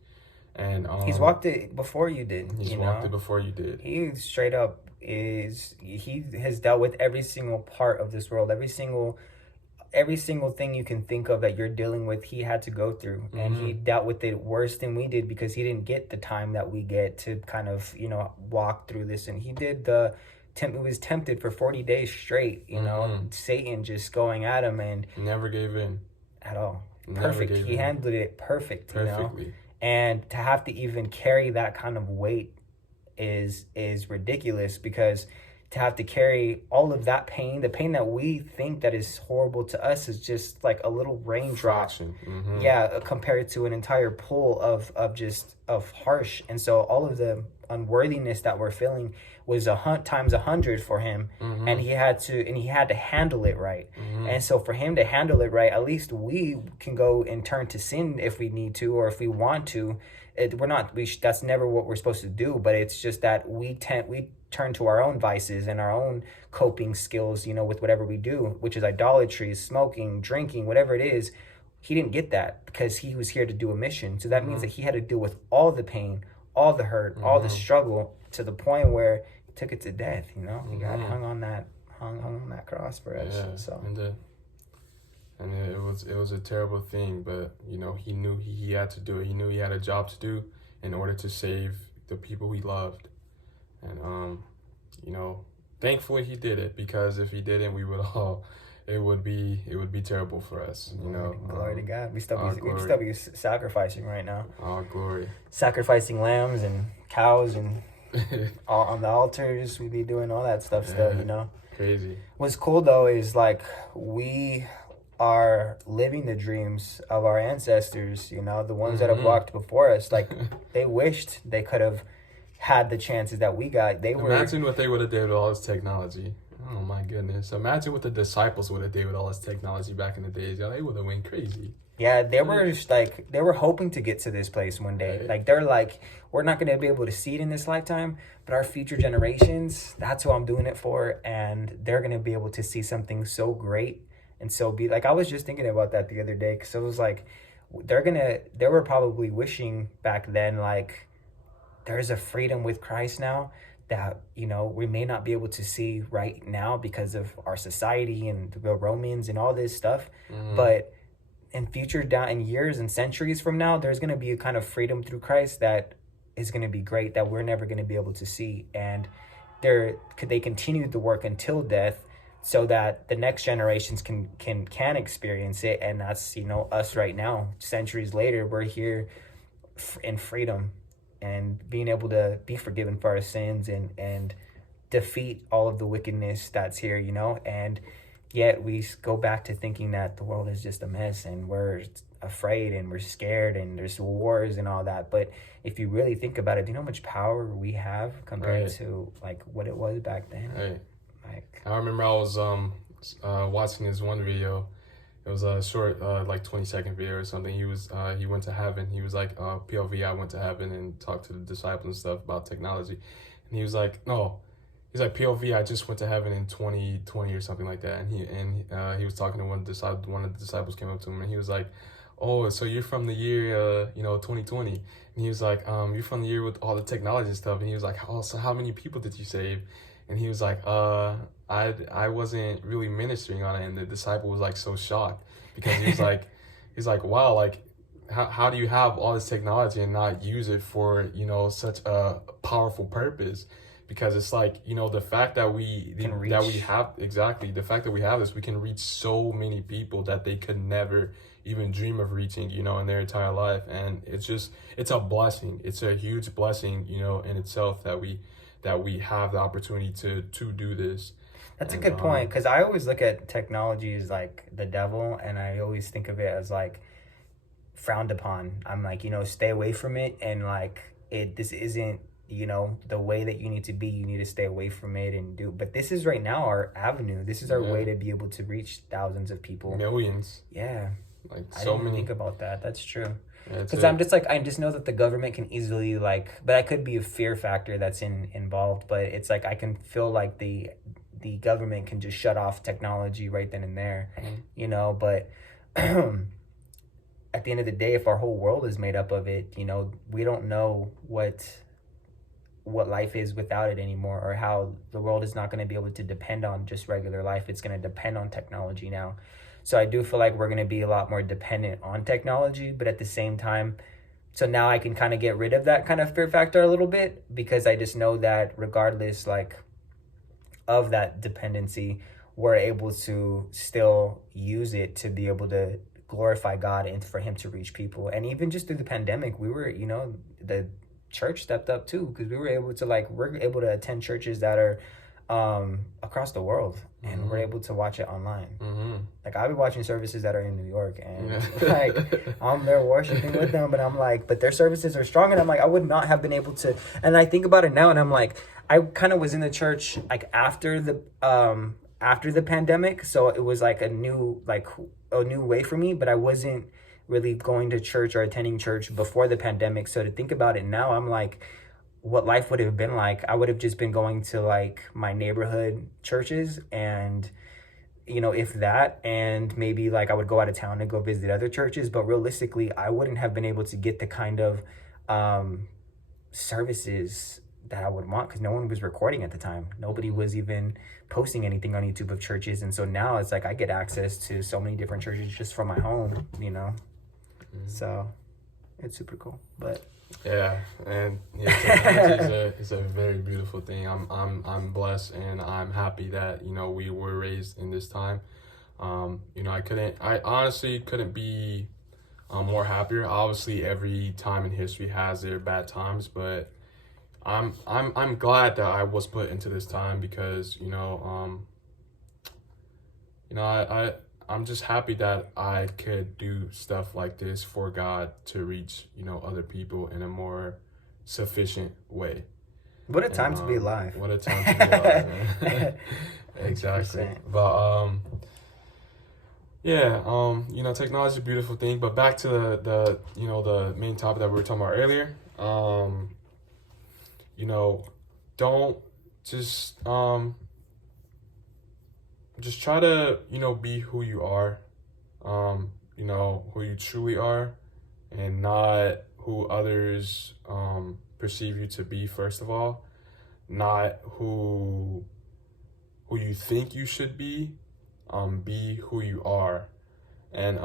And He's walked it before you did. He's walked it before you did. He straight up he has dealt with every single part of this world, every single thing you can think of that you're dealing with. He had to go through, and he dealt with it worse than we did, because he didn't get the time that we get to kind of, you know, walk through this. And he did it was tempted for 40 days straight, you know, Satan just going at him, and never gave in at all. Perfect. He handled it perfectly. You know? Perfectly. And to have to even carry that kind of weight is ridiculous, because to have to carry all of that pain, the pain that we think that is horrible to us, is just like a little raindrop. Yeah, compared to an entire pool of harsh. And so all of the unworthiness that we're feeling was times 100 for him, and he had to handle it right. And so for him to handle it right, at least we can go and turn to sin if we need to, or if we want to. That's never what we're supposed to do, but it's just that we turn to our own vices and our own coping skills, you know, with whatever we do, which is idolatry, smoking, drinking, whatever it is. He didn't get that, because he was here to do a mission. So that means that he had to deal with all the pain, all the hurt, all the struggle, to the point where he took it to death. You know, he got hung on that cross for us. Yeah. So and it was a terrible thing, but you know, he knew he had to do it. He knew he had a job to do in order to save the people he loved. And you know, thankfully he did it, because if he didn't, it would be terrible for us. You know, glory to God. We'd still be sacrificing right now. All glory. Sacrificing lambs and cows and all on the altars. We'd be doing all that stuff still. You know, crazy. What's cool though is like we are living the dreams of our ancestors. You know, the ones that have walked before us. Like they wished they could have had the chances that we got. Imagine what they would have did with all this technology. Oh my goodness. Imagine what the disciples would have did with all this technology back in the days. Yeah, they would have went crazy. Yeah, they were hoping to get to this place one day. Right. Like they're like, we're not going to be able to see it in this lifetime, but our future generations, that's who I'm doing it for, and they're going to be able to see something so great and so be like. I was just thinking about that the other day, because it was like they were probably wishing back then, like, there's a freedom with Christ now that, you know, we may not be able to see right now because of our society and the Romans and all this stuff. But in years and centuries from now, there's going to be a kind of freedom through Christ that is going to be great, that we're never going to be able to see. And they continued the work until death, so that the next generations can experience it. And that's, you know, us right now. Centuries later, we're here in freedom and being able to be forgiven for our sins and defeat all of the wickedness that's here, you know. And yet we go back to thinking that the world is just a mess, and we're afraid and we're scared and there's wars and all that. But if you really think about it, do you know how much power we have compared to like what it was back then? Right. Like, I remember I was watching this one video. It was a short, like 20-second video or something. He went to heaven. He was like, POV, I went to heaven and talked to the disciples and stuff about technology. And he was like, no, he's like, POV, I just went to heaven in 2020 or something like that. And he was talking to one of the disciples came up to him and he was like, oh, so you're from the year 2020. And he was like, you're from the year with all the technology and stuff. And he was like, oh, so how many people did you save? And he was like, I wasn't really ministering on it. And the disciple was like so shocked because he's like, wow, like how do you have all this technology and not use it for, such a powerful purpose? Because it's like, the fact that we have the fact that we have this, we can reach so many people that they could never even dream of reaching, in their entire life. And it's a blessing. It's a huge blessing, in itself that we have the opportunity to do this. That's a good point, because I always look at technology as like the devil, and I always think of it as like frowned upon. I'm like, stay away from it, and like this isn't the way that you need to be. You need to stay away from it and do. But this is right now our avenue. This is our way to be able to reach thousands of people, millions. Yeah, like I so didn't many. think about that. That's true. Because I'm just like, I just know that the government can easily but that could be a fear factor that's involved. But it's like I can feel like the government can just shut off technology right then and there, But at the end of the day, if our whole world is made up of it, we don't know what life is without it anymore, or how the world is not going to be able to depend on just regular life. It's going to depend on technology now. So I do feel like we're going to be a lot more dependent on technology, but at the same time, so now I can kind of get rid of that kind of fear factor a little bit, because I just know that regardless of that dependency, we're able to still use it to be able to glorify God and for him to reach people. And even just through the pandemic, we were, the church stepped up too, because we're able to attend churches that are across the world, and we're able to watch it online. Like I'll be watching services that are in New York, and I'm there worshiping with them, but I'm like, but their services are strong, and I'm like, I would not have been able to. And I think about it now, and I'm like, I kind of was in the church like after the pandemic, so it was like a new way for me, but I wasn't really going to church or attending church before the pandemic. So to think about it now, I'm like, what life would have been like, I would have just been going to like my neighborhood churches, and if that, and maybe like I would go out of town and go visit other churches, but realistically I wouldn't have been able to get the kind of services that I would want, because no one was recording at the time. Nobody was even posting anything on YouTube of churches. And so now it's like I get access to so many different churches just from my home, So it's super cool. But yeah, and technology is a very beautiful thing. I'm blessed, and I'm happy that we were raised in this time. I honestly couldn't be more happier. Obviously, every time in history has their bad times, but I'm glad that I was put into this time, because I'm just happy that I could do stuff like this for God to reach, other people in a more sufficient way. What a time to be alive. What a time to be alive, man. Exactly. 100%. But, technology is a beautiful thing. But back to the main topic that we were talking about earlier. Don't just try to, be who you are, who you truly are, and not who others perceive you to be, first of all, not who you think you should be who you are. And,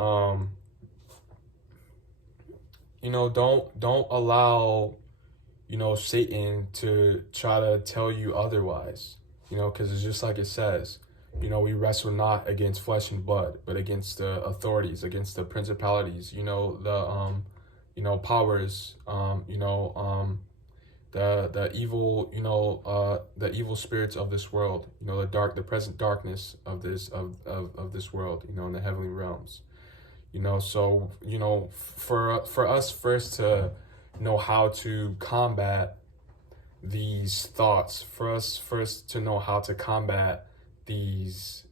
don't allow, Satan to try to tell you otherwise, because it's just like it says. We wrestle not against flesh and blood, but against the authorities, against the principalities, the powers, the evil, the evil spirits of this world, the present darkness of this world, in the heavenly realms. So, for us first to know how to combat these thoughts, for us first to know how to combat these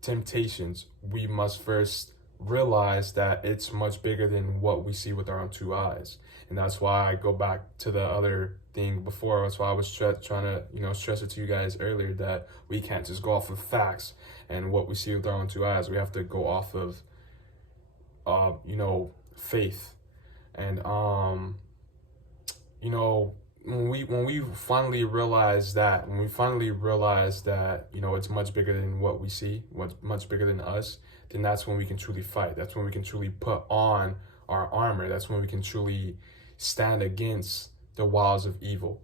temptations, we must first realize that it's much bigger than what we see with our own two eyes. And that's why I go back to the other thing before. That's why I was trying to, stress it to you guys earlier, that we can't just go off of facts and what we see with our own two eyes. We have to go off of, faith. And, when we finally realize that, it's much bigger than what we see, what's much bigger than us, then that's when we can truly fight. That's when we can truly put on our armor. That's when we can truly stand against the wiles of evil.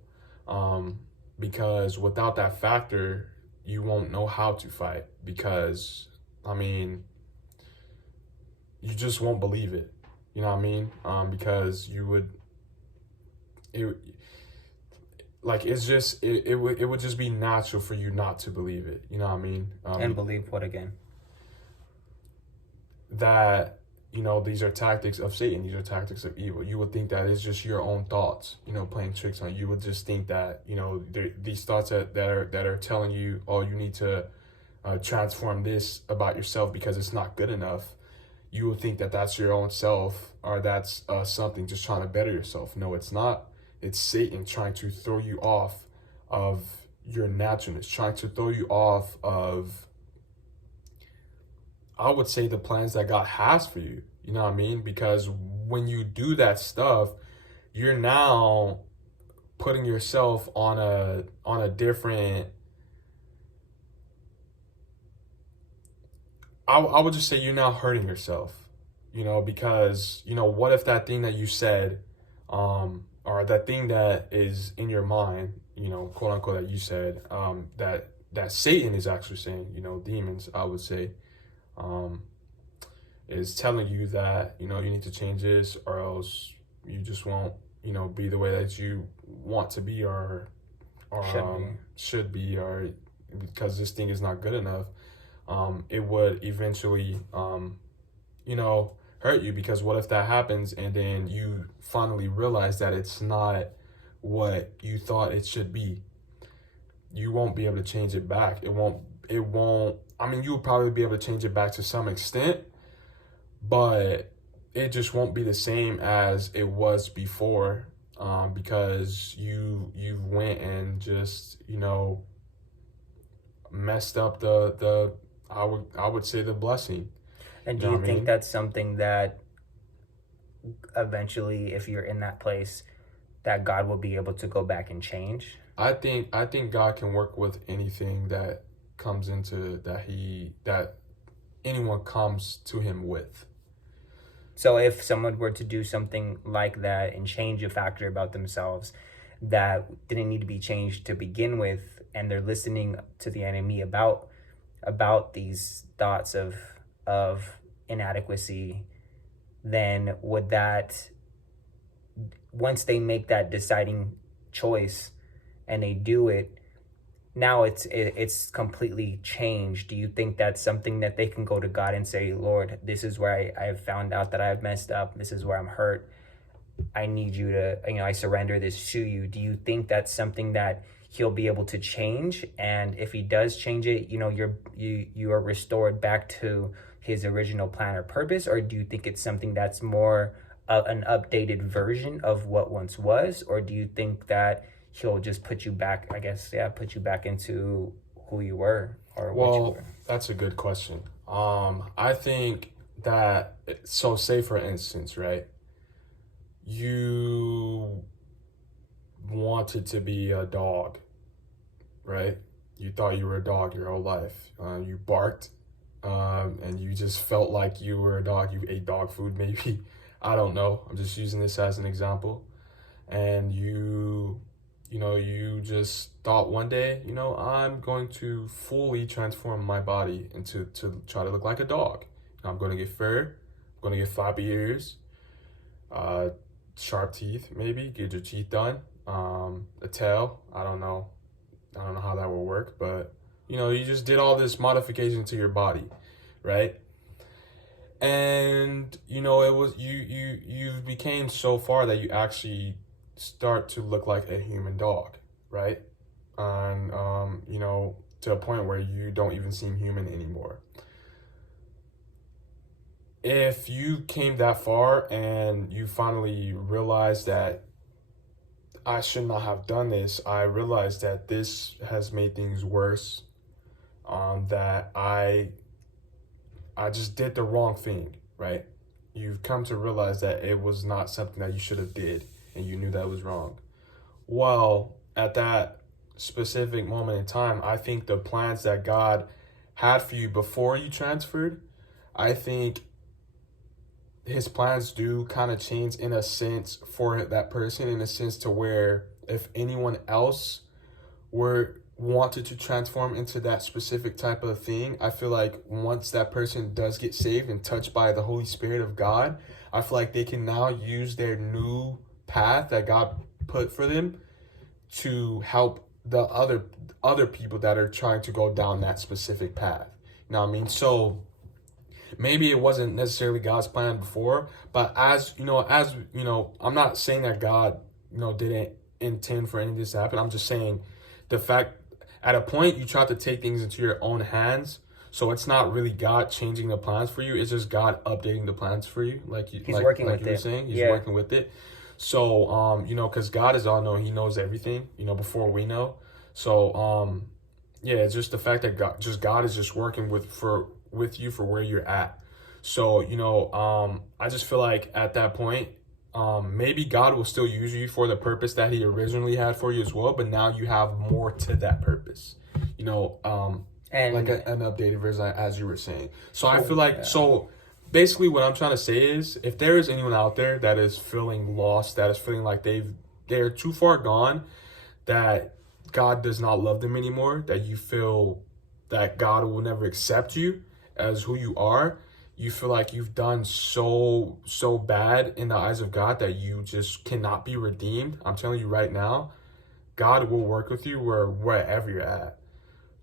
Because without that factor, you won't know how to fight, because, you just won't believe it. You know what I mean? Because you would, it would just be natural for you not to believe it. You know what I mean? And believe what again? That, these are tactics of Satan. These are tactics of evil. You would think that it's just your own thoughts, playing tricks on you. You would just think that, these thoughts that are telling you, oh, you need to transform this about yourself because it's not good enough. You would think that that's your own self, or that's something just trying to better yourself. No, it's not. It's Satan trying to throw you off of your naturalness, trying to throw you off of, I would say, the plans that God has for you. You know what I mean? Because when you do that stuff, you're now putting yourself on a different, I would just say you're now hurting yourself, because, what if that thing that you said, or that thing that is in your mind, quote unquote, that you said, that Satan is actually saying, demons, I would say, is telling you that, you need to change this, or else you just won't, be the way that you want to be, or should be, or because this thing is not good enough. It would eventually, hurt you, because what if that happens and then you finally realize that it's not what you thought it should be? You won't be able to change it back. You'll probably be able to change it back to some extent, but it just won't be the same as it was before, because you went and just, messed up the I would say the blessing. And do you think that's something that eventually, if you're in that place, that God will be able to go back and change? I think God can work with anything that comes into that anyone comes to him with. So if someone were to do something like that and change a factor about themselves that didn't need to be changed to begin with, and they're listening to the enemy about these thoughts of inadequacy, then would that, once they make that deciding choice and they do it, now it's completely changed? Do you think that's something that they can go to God and say, Lord, this is where I have found out that I've messed up. This is where I'm hurt. I need you to, I surrender this to you. Do you think that's something that he'll be able to change? And if he does change it, you are restored back to his original plan or purpose? Or do you think it's something that's more an updated version of what once was? Or do you think that he'll just put you back, put you back into who you were, or what you were? That's a good question. I think that, so say for instance, right, you wanted to be a dog, right? You thought you were a dog your whole life. You barked, and you just felt like you were a dog. You ate dog food, maybe. I don't know. I'm just using this as an example. And you just thought one day, I'm going to fully transform my body to try to look like a dog. I'm going to get fur. I'm going to get floppy ears, sharp teeth, maybe get your teeth done, a tail. I don't know how that will work, but you just did all this modification to your body, right? And it was you became so far that you actually start to look like a human dog, right? And to a point where you don't even seem human anymore. If you came that far and you finally realized that I should not have done this, I realized that this has made things worse. That I just did the wrong thing, right? You've come to realize that it was not something that you should have did, and you knew that was wrong. Well, at that specific moment in time, I think the plans that God had for you before you transferred, I think his plans do kind of change in a sense for that person, in a sense to where if anyone else were wanted to transform into that specific type of thing, I feel like once that person does get saved and touched by the Holy Spirit of God, I feel like they can now use their new path that God put for them to help the other people that are trying to go down that specific path. You know what I mean? So maybe it wasn't necessarily God's plan before, but as you know, I'm not saying that God, didn't intend for any of this to happen. I'm just saying the fact at a point you try to take things into your own hands. So it's not really God changing the plans for you. It's just God updating the plans for you. He's working with you were it. saying, he's working with it. So, because God is all knowing, he knows everything, before we know. So, it's just the fact that God is just working with you for where you're at. So, I just feel like at that point, maybe God will still use you for the purpose that he originally had for you as well, but now you have more to that purpose, and like an updated version, as you were saying. So I feel like, so basically what I'm trying to say is, if there is anyone out there that is feeling lost, that is feeling like they're too far gone, that God does not love them anymore, that you feel that God will never accept you as who you are, you feel like you've done so bad in the eyes of God that you just cannot be redeemed, I'm telling you right now, God will work with you wherever you're at.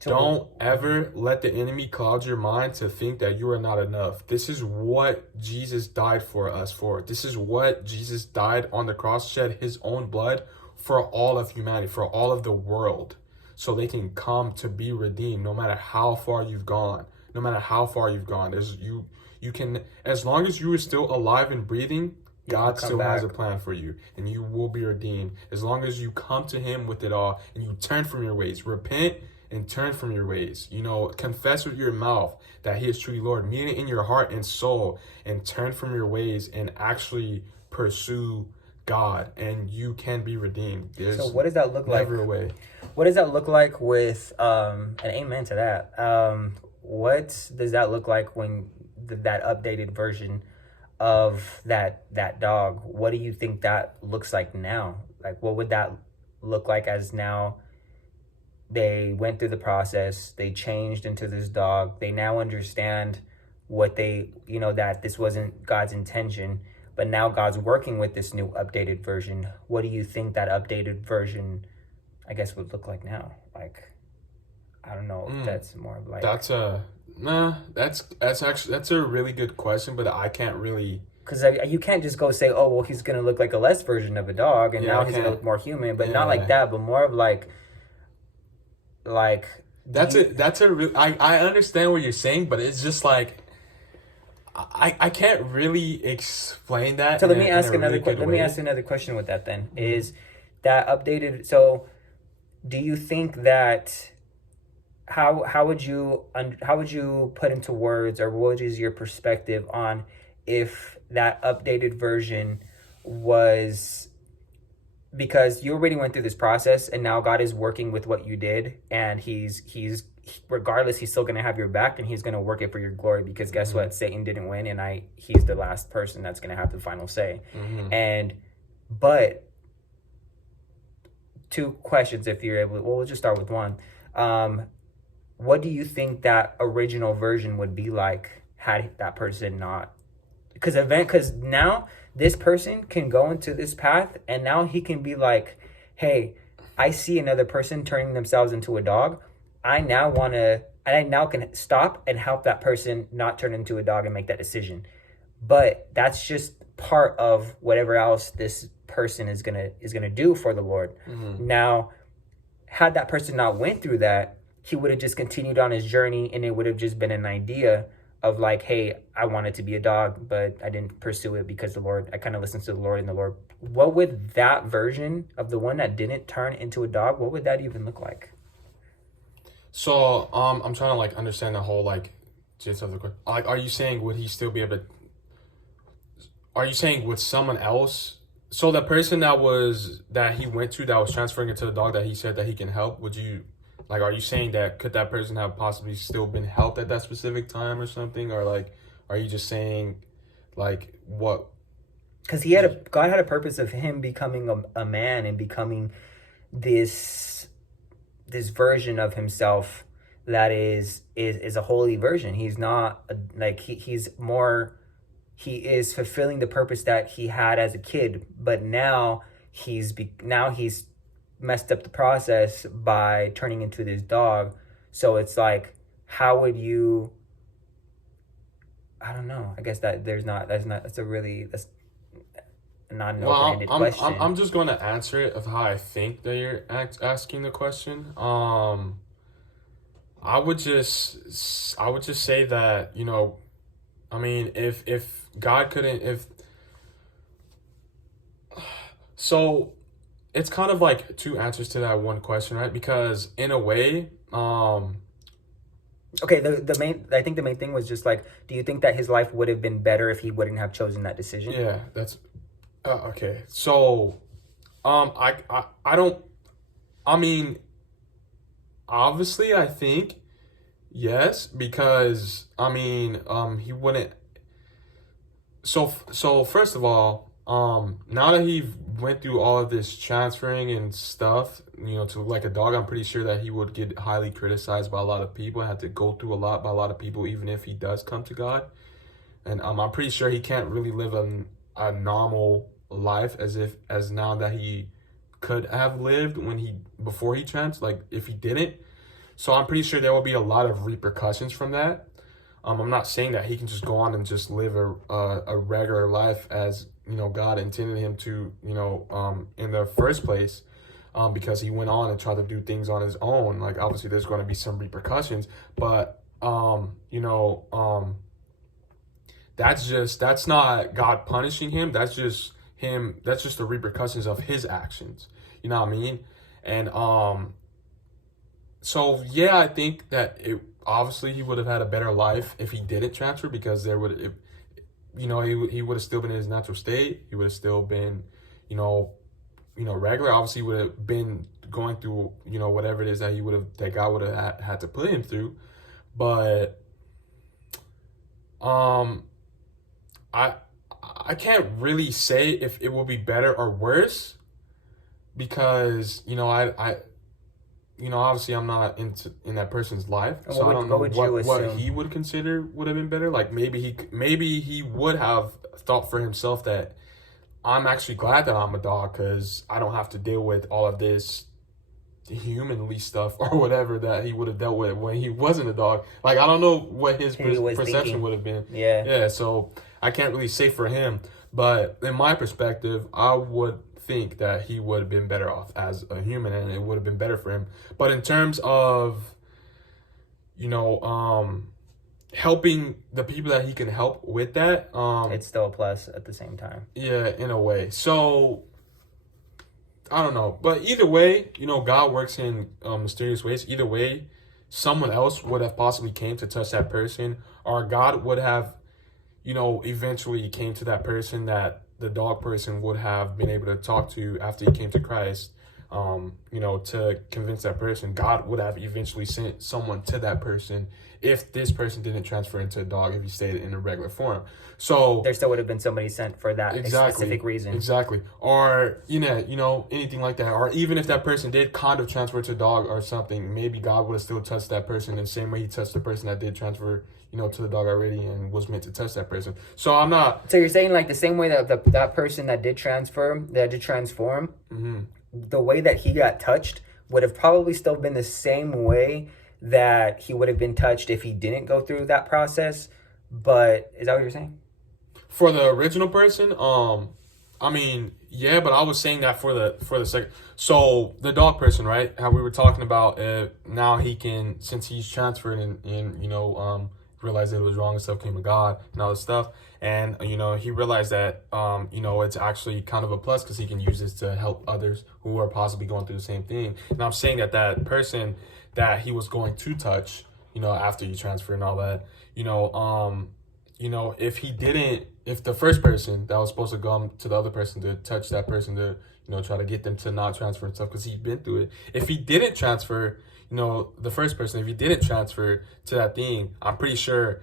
Don't ever let the enemy cloud your mind to think that you are not enough. This is what Jesus died for us for. This is what Jesus died on the cross, shed his own blood for all of humanity, for all of the world, so they can come to be redeemed no matter how far you've gone. No matter how far you've gone, you can, as long as you are still alive and breathing, God still has a plan for you, and you will be redeemed. As long as you come to him with it all, and you turn from your ways, repent and turn from your ways. Confess with your mouth that he is truly Lord, mean it in your heart and soul, and turn from your ways and actually pursue God, and you can be redeemed. So what does that look like? Never a way. What does that look like with, and amen to that. What does that look like when that updated version of that dog, what do you think that looks like now? Like, what would that look like as now they went through the process, they changed into this dog, they now understand what that this wasn't God's intention, but now God's working with this new updated version. What do you think that updated version, I guess, would look like now? Like, I don't know if that's more of like... That's a really good question, but I can't really... Because you can't just go say, oh, well, he's going to look like a less version of a dog, and now he's going to look more human, but not like that, but more of like... I understand what you're saying, but it's just like... I can't really explain that. So let me ask another question with that then. Is that updated... So do you think that... How would you put into words, or what is your perspective on if that updated version was, because you already went through this process and now God is working with what you did, and he's regardless, he's still going to have your back, and he's going to work it for your glory, because guess what? Satan didn't win, and he's the last person that's going to have the final say. But two questions, if you're able. Well, we'll just start with one. What do you think that original version would be like had that person not? Because now this person can go into this path, and now he can be like, hey, I see another person turning themselves into a dog. I now can stop and help that person not turn into a dog and make that decision. But that's just part of whatever else this person is gonna do for the Lord. Now, had that person not went through that, he would have just continued on his journey, and it would have just been an idea of like, hey, I wanted to be a dog, but I didn't pursue it because I kind of listened to the Lord, and the Lord, what would that version of the one that didn't turn into a dog, what would that even look like? So I'm trying to like understand the whole like gist of the question. Like, are you saying would he still be able to? Are you saying with someone else? So the person that he went to that was transferring it to the dog that he said that he can help. Would you like? Are you saying that could that person have possibly still been helped at that specific time or something? Or like, are you just saying like what? Because God had a purpose of him becoming a man and becoming this version of himself that is a holy version. He's not like he is fulfilling the purpose that he had as a kid, but now he's messed up the process by turning into this dog. So it's like, how would you? I don't know. I guess that's not an open-ended question. I'm just going to answer it of how I think that you're asking the question. I would just say that, you know, I mean, if God couldn't, so it's kind of like two answers to that one question, right? Because in a way, okay, I think the main thing was just like, do you think that his life would have been better if he wouldn't have chosen that decision? Yeah, that's okay. So, I don't. I mean, obviously, I think yes, because I mean, he wouldn't. So first of all, now that he went through all of this transferring and stuff, you know, to like a dog, I'm pretty sure that he would get highly criticized by a lot of people, had to go through a lot by a lot of people, even if he does come to God. And I'm pretty sure he can't really live a normal life as now that he could have lived before he like if he didn't. So I'm pretty sure there will be a lot of repercussions from that. I'm not saying that he can just go on and just live a regular life as, you know, God intended him to, you know, in the first place, because he went on and tried to do things on his own. Like, obviously there's going to be some repercussions, but you know, that's not God punishing him. That's just the repercussions of his actions. You know what I mean? And so yeah, I think that obviously he would have had a better life if he didn't transfer, because he would have still been in his natural state. He would have still been, you know, regular. Obviously, he would have been going through, you know, whatever it is that God would have had to put him through. But I can't really say if it will be better or worse, because, you know, obviously I'm not in that person's life, so I don't know what he would consider would have been better. Like maybe he would have thought for himself that I'm actually glad that I'm a dog, because I don't have to deal with all of this humanly stuff or whatever that he would have dealt with when he wasn't a dog. Like, I don't know what his perception would have been. Yeah. So I can't really say for him, but in my perspective, I would think that he would have been better off as a human, and it would have been better for him. But in terms of, you know, helping the people that he can help with that, it's still a plus at the same time. Yeah, in a way. So I don't know, but either way, you know, God works in mysterious ways. Either way, someone else would have possibly came to touch that person, or God would have, you know, eventually came to that person that the dog person would have been able to talk to after he came to Christ, you know, to convince that person. God would have eventually sent someone to that person if this person didn't transfer into a dog, if he stayed in a regular form. So there still would have been somebody sent for that specific reason. Exactly. Or, you know, anything like that. Or even if that person did kind of transfer to a dog or something, maybe God would have still touched that person in the same way he touched the person that did transfer, you know, to the dog already and was meant to touch that person. So I'm not... So you're saying like the same way that that person that did transform, mm-hmm. the way that he got touched would have probably still been the same way that he would have been touched if he didn't go through that process. But is that what you're saying? For the original person, I mean, yeah, but I was saying that for the second. So the dog person, right? How we were talking about now he can, since he's transferred and you know, realized that it was wrong and stuff, came to God and all this stuff. And, you know, he realized that, you know, it's actually kind of a plus because he can use this to help others who are possibly going through the same thing. And I'm saying that that person that he was going to touch, you know, after you transfer and all that, you know, if the first person that was supposed to come to the other person to touch that person to, you know, try to get them to not transfer and stuff because he'd been through it. If he didn't transfer, you know, the first person, if he didn't transfer to that thing, I'm pretty sure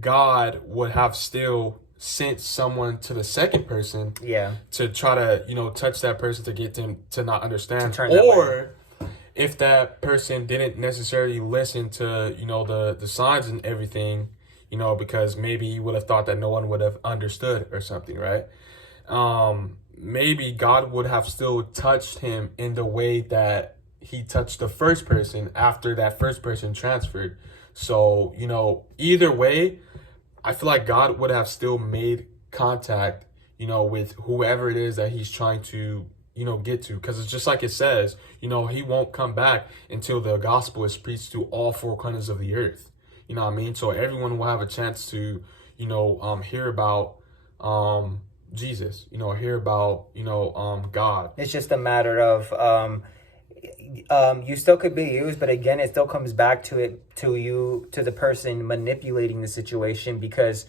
God would have still sent someone to the second person to try to, you know, touch that person to get them to not understand. Or if that person didn't necessarily listen to, you know, the signs and everything, you know, because maybe he would have thought that no one would have understood or something, right? Maybe God would have still touched him in the way that he touched the first person after that first person transferred. So, you know, either way, I feel like God would have still made contact, you know, with whoever it is that he's trying to, you know, get to. Because it's just like it says, you know, he won't come back until the gospel is preached to all four corners of the earth. You know what I mean? So everyone will have a chance to, you know, hear about Jesus, you know, hear about, you know, God. It's just a matter of you still could be used, but again, it still comes back to the person manipulating the situation, because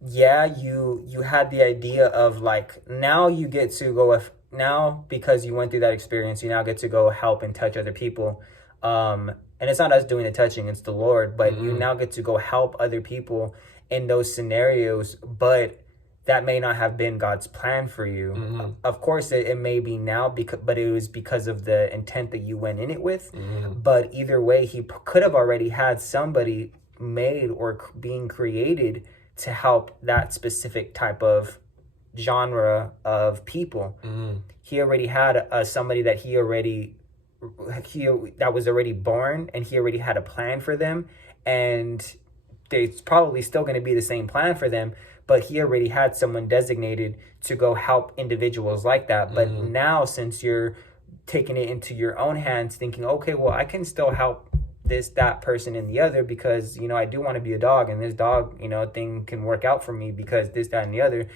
you had the idea of like, now you get to go now because you went through that experience, you now get to go help and touch other people. And it's not us doing the touching, it's the Lord, but you now get to go help other people in those scenarios, but that may not have been God's plan for you. Of course, it may be now, but it was because of the intent that you went in it with. But either way, he could have already had somebody made or being created to help that specific type of genre of people. He already had somebody that that was already born, and he already had a plan for them, and it's probably still going to be the same plan for them, but he already had someone designated to go help individuals like that. But now, since you're taking it into your own hands, thinking, okay, well, I can still help that person and the other, because, you know, I do want to be a dog, and this dog, you know, thing can work out for me because this, that, and the other.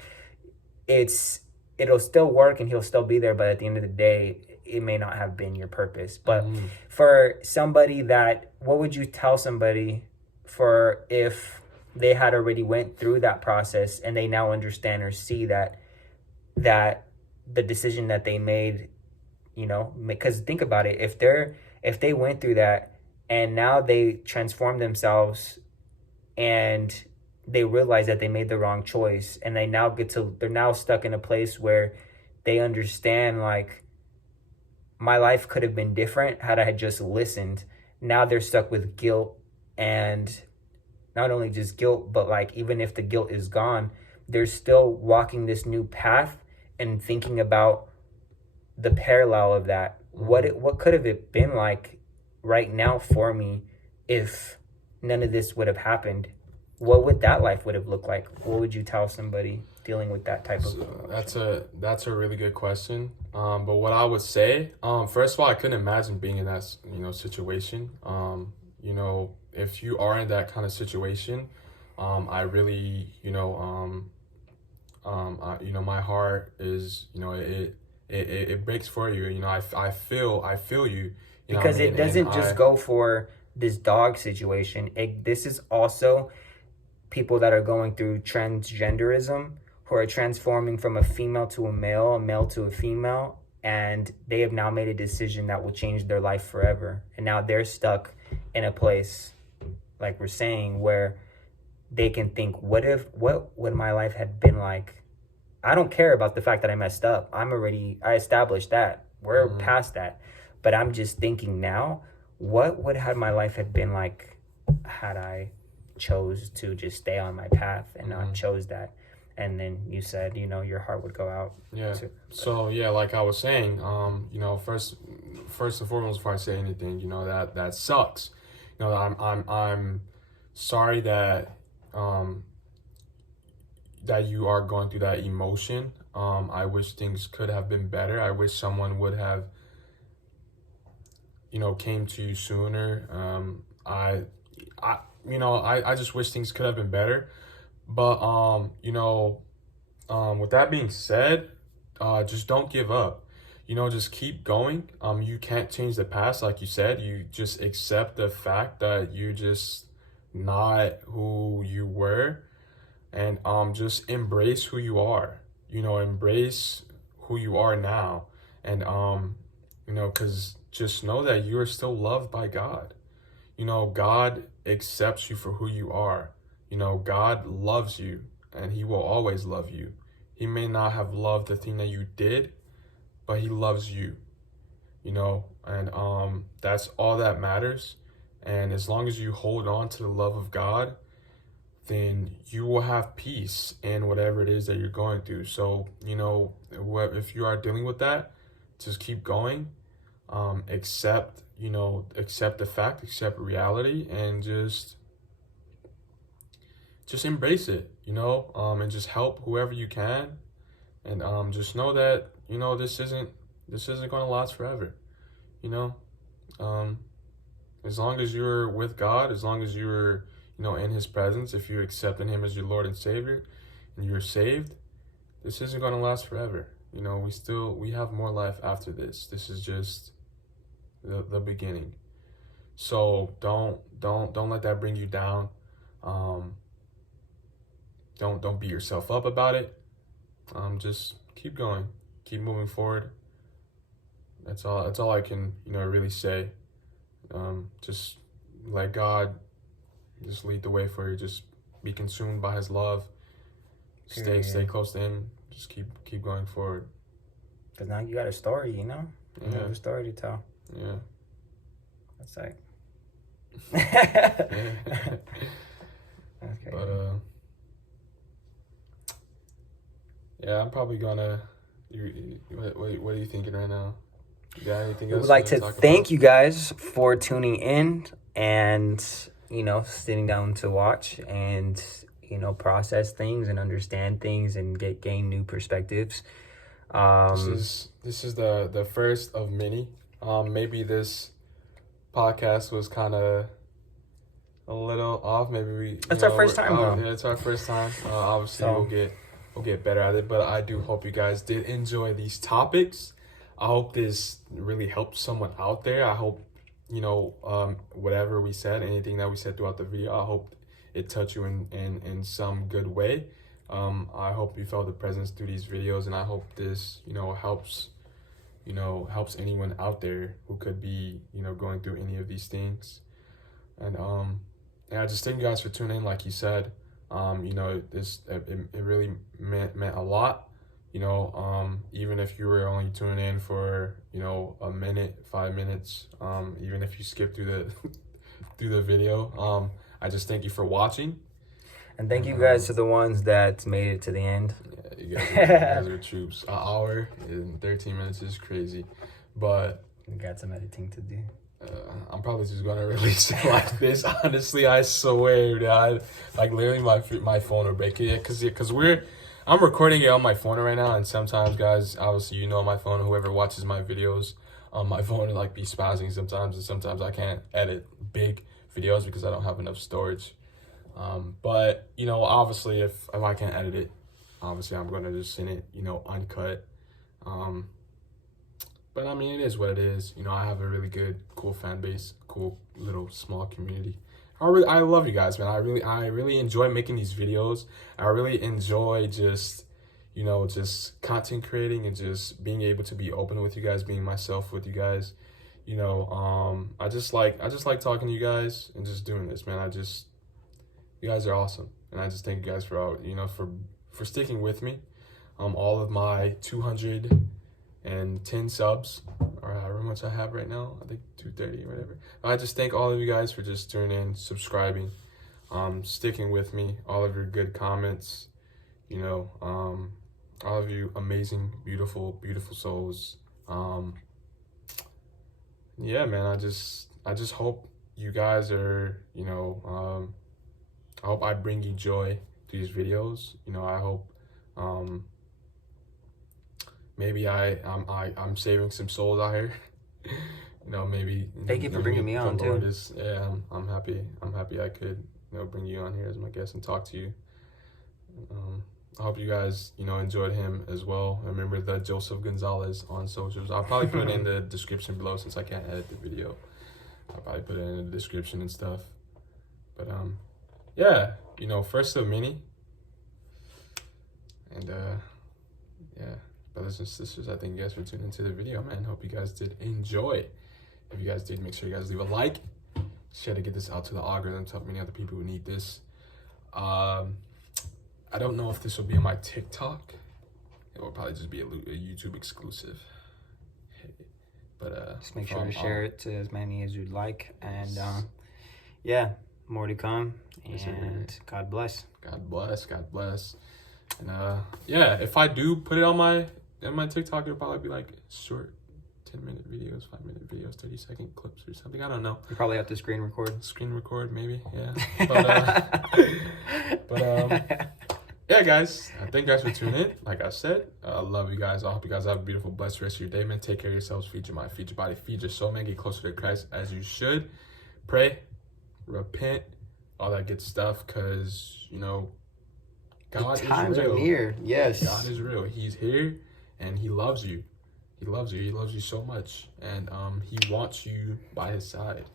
It'll still work and he'll still be there, but at the end of the day, it may not have been your purpose. But for somebody what would you tell somebody for if they had already went through that process and they now understand or see that the decision that they made, you know, because think about it, if they went through that and now they transform themselves and they realize that they made the wrong choice, and they're now stuck in a place where they understand, like, my life could have been different had I had just listened. Now they're stuck with guilt, and not only just guilt, but like, even if the guilt is gone, they're still walking this new path and thinking about the parallel of that. What could have it been like right now for me if none of this would have happened? What would that life would have looked like? What would you tell somebody dealing with that type of? That's a really good question. But what I would say, first of all, I couldn't imagine being in that, you know, situation. You know, if you are in that kind of situation, I really, you know, my heart is, you know, it breaks for you. You know, I feel you. You because know what I mean? It doesn't just go for this dog situation. This is also people that are going through transgenderism, who are transforming from a female to a male to a female, and they have now made a decision that will change their life forever. And now they're stuck in a place, like we're saying, where they can think, what would my life have been like? I don't care about the fact that I messed up. I established that. We're past that. But I'm just thinking now, what would have my life have been like had I chose to just stay on my path and not chose that? And then you said, you know, your heart would go out. So yeah, like I was saying, you know, first and foremost, before I say anything, you know, that sucks. You know, I'm sorry that that you are going through that emotion. I wish things could have been better. I wish someone would have, you know, came to you sooner. you know, I just wish things could have been better. But you know, with that being said, just don't give up. You know, just keep going. You can't change the past, like you said. You just accept the fact that you're just not who you were, and just embrace who you are. You know, embrace who you are now, and you know, because just know that you are still loved by God. You know, God accepts you for who you are. You know, God loves you, and He will always love you. He may not have loved the thing that you did, but He loves you, you know, and that's all that matters. And as long as you hold on to the love of God, then you will have peace in whatever it is that you're going through. So, you know, if you are dealing with that, just keep going. Accept, you know, accept the fact, accept reality, and just embrace it, you know, and just help whoever you can. And just know that, you know, this isn't going to last forever, you know. As long as you're with God, as long as you're, you know, in His presence, if you're accepting Him as your Lord and Savior, and you're saved, this isn't going to last forever. You know, we have more life after this. This is just the beginning. So don't let that bring you down. Don't beat yourself up about it. Just keep going, keep moving forward. That's all I can, you know, really say. Just let God just lead the way for you. Just be consumed by His love. Stay close to Him. Just keep going forward. Cause now you got a story, you know. You Yeah. have a story to tell. Yeah. That's like. Yeah. Okay. But yeah, I'm probably gonna. What are you thinking right now? You got anything We else? would like you to wanna talk thank about? you guys for tuning in and, you know, sitting down to watch and, you know, process things and understand things and gain new perspectives. This is the first of many. Maybe this podcast was kind of a little off. Maybe It's our first time, though. Yeah, it's our first time. Obviously, So- we'll get better at it. But I do hope you guys did enjoy these topics. I hope this really helped someone out there. I hope, you know, whatever we said, anything that we said throughout the video, I hope it touched you in some good way. I hope you felt the presence through these videos, and I hope this, you know, helps anyone out there who could be, you know, going through any of these things. And yeah, just thank you guys for tuning in. Like you said, you know, it really meant a lot. You know, even if you were only tuning in for, you know, a minute, 5 minutes, even if you skip through the through the video, I just thank you for watching. And thank you guys to the ones that made it to the end. Yeah, you guys are troops. An hour and 13 minutes is crazy, but We got some editing to do. I'm probably just gonna release it like this. Honestly, I swear, dude. Like literally, my phone will break it because I'm recording it on my phone right now, and sometimes, guys, obviously, you know, my phone. Whoever watches my videos on my phone will like be spazzing sometimes, and sometimes I can't edit big videos because I don't have enough storage. But you know, obviously, if I can't edit it, obviously, I'm gonna just send it, you know, uncut. But I mean, it is what it is. You know, I have a really good, cool fan base, cool little small community. I love you guys, man. I really enjoy making these videos. I really enjoy just, you know, just content creating and just being able to be open with you guys, being myself with you guys. You know, I just like talking to you guys and just doing this, man. You guys are awesome, and I just thank you guys for for sticking with me. All of my 210 subs, or however much I have right now, I think 230 or whatever. I just thank all of you guys for just tuning in, subscribing, sticking with me, all of your good comments, you know, all of you amazing, beautiful souls. Yeah, man, I just hope you guys are, you know, I hope I bring you joy through these videos. You know, I hope, maybe I'm saving some souls out here. You know, maybe. Thank you for bringing me on, too. I'm happy I could bring you on here as my guest and talk to you. I hope you guys, enjoyed him as well. Remember the Joseph Gonzalez on socials. I'll probably put it in the description below since I can't edit the video. I'll probably put it in the description and stuff. But yeah, first of many. And yeah, brothers and sisters, I thank you guys for tuning into the video, man. Hope you guys did enjoy. If you guys did, make sure you guys leave a like. Share to get this out to the algorithm, to help many other people who need this. I don't know if this will be on my TikTok. It will probably just be a YouTube exclusive. But just make sure to share it to as many as you'd like. And yeah, more to come. And God bless. God bless. God bless. And yeah, if I do put it on my TikTok, it'll probably be like short 10-minute videos, 5-minute videos, 30-second clips or something. I don't know. You probably have to screen record maybe, yeah. But yeah, guys, thank you guys for tuning in. Like I said, I love you guys. I hope you guys have a beautiful, blessed rest of your day, man. Take care of yourselves. Feed your mind, feed your body, feed your soul, man. Get closer to Christ as you should. Pray, repent, all that good stuff, because, God times is real. Are near. Yes. God is real. He's here, and he loves you. He loves you. He loves you so much. And he wants you by his side.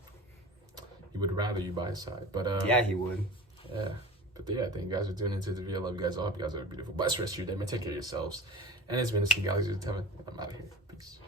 He would rather you by his side. But yeah, he would. Yeah. But yeah, thank you guys for tuning into the video. Love you guys all. Hope you guys have a beautiful, blessed rest of your day, man. Take care of yourselves. And it's been the Galaxy 7. I'm out of here. Peace.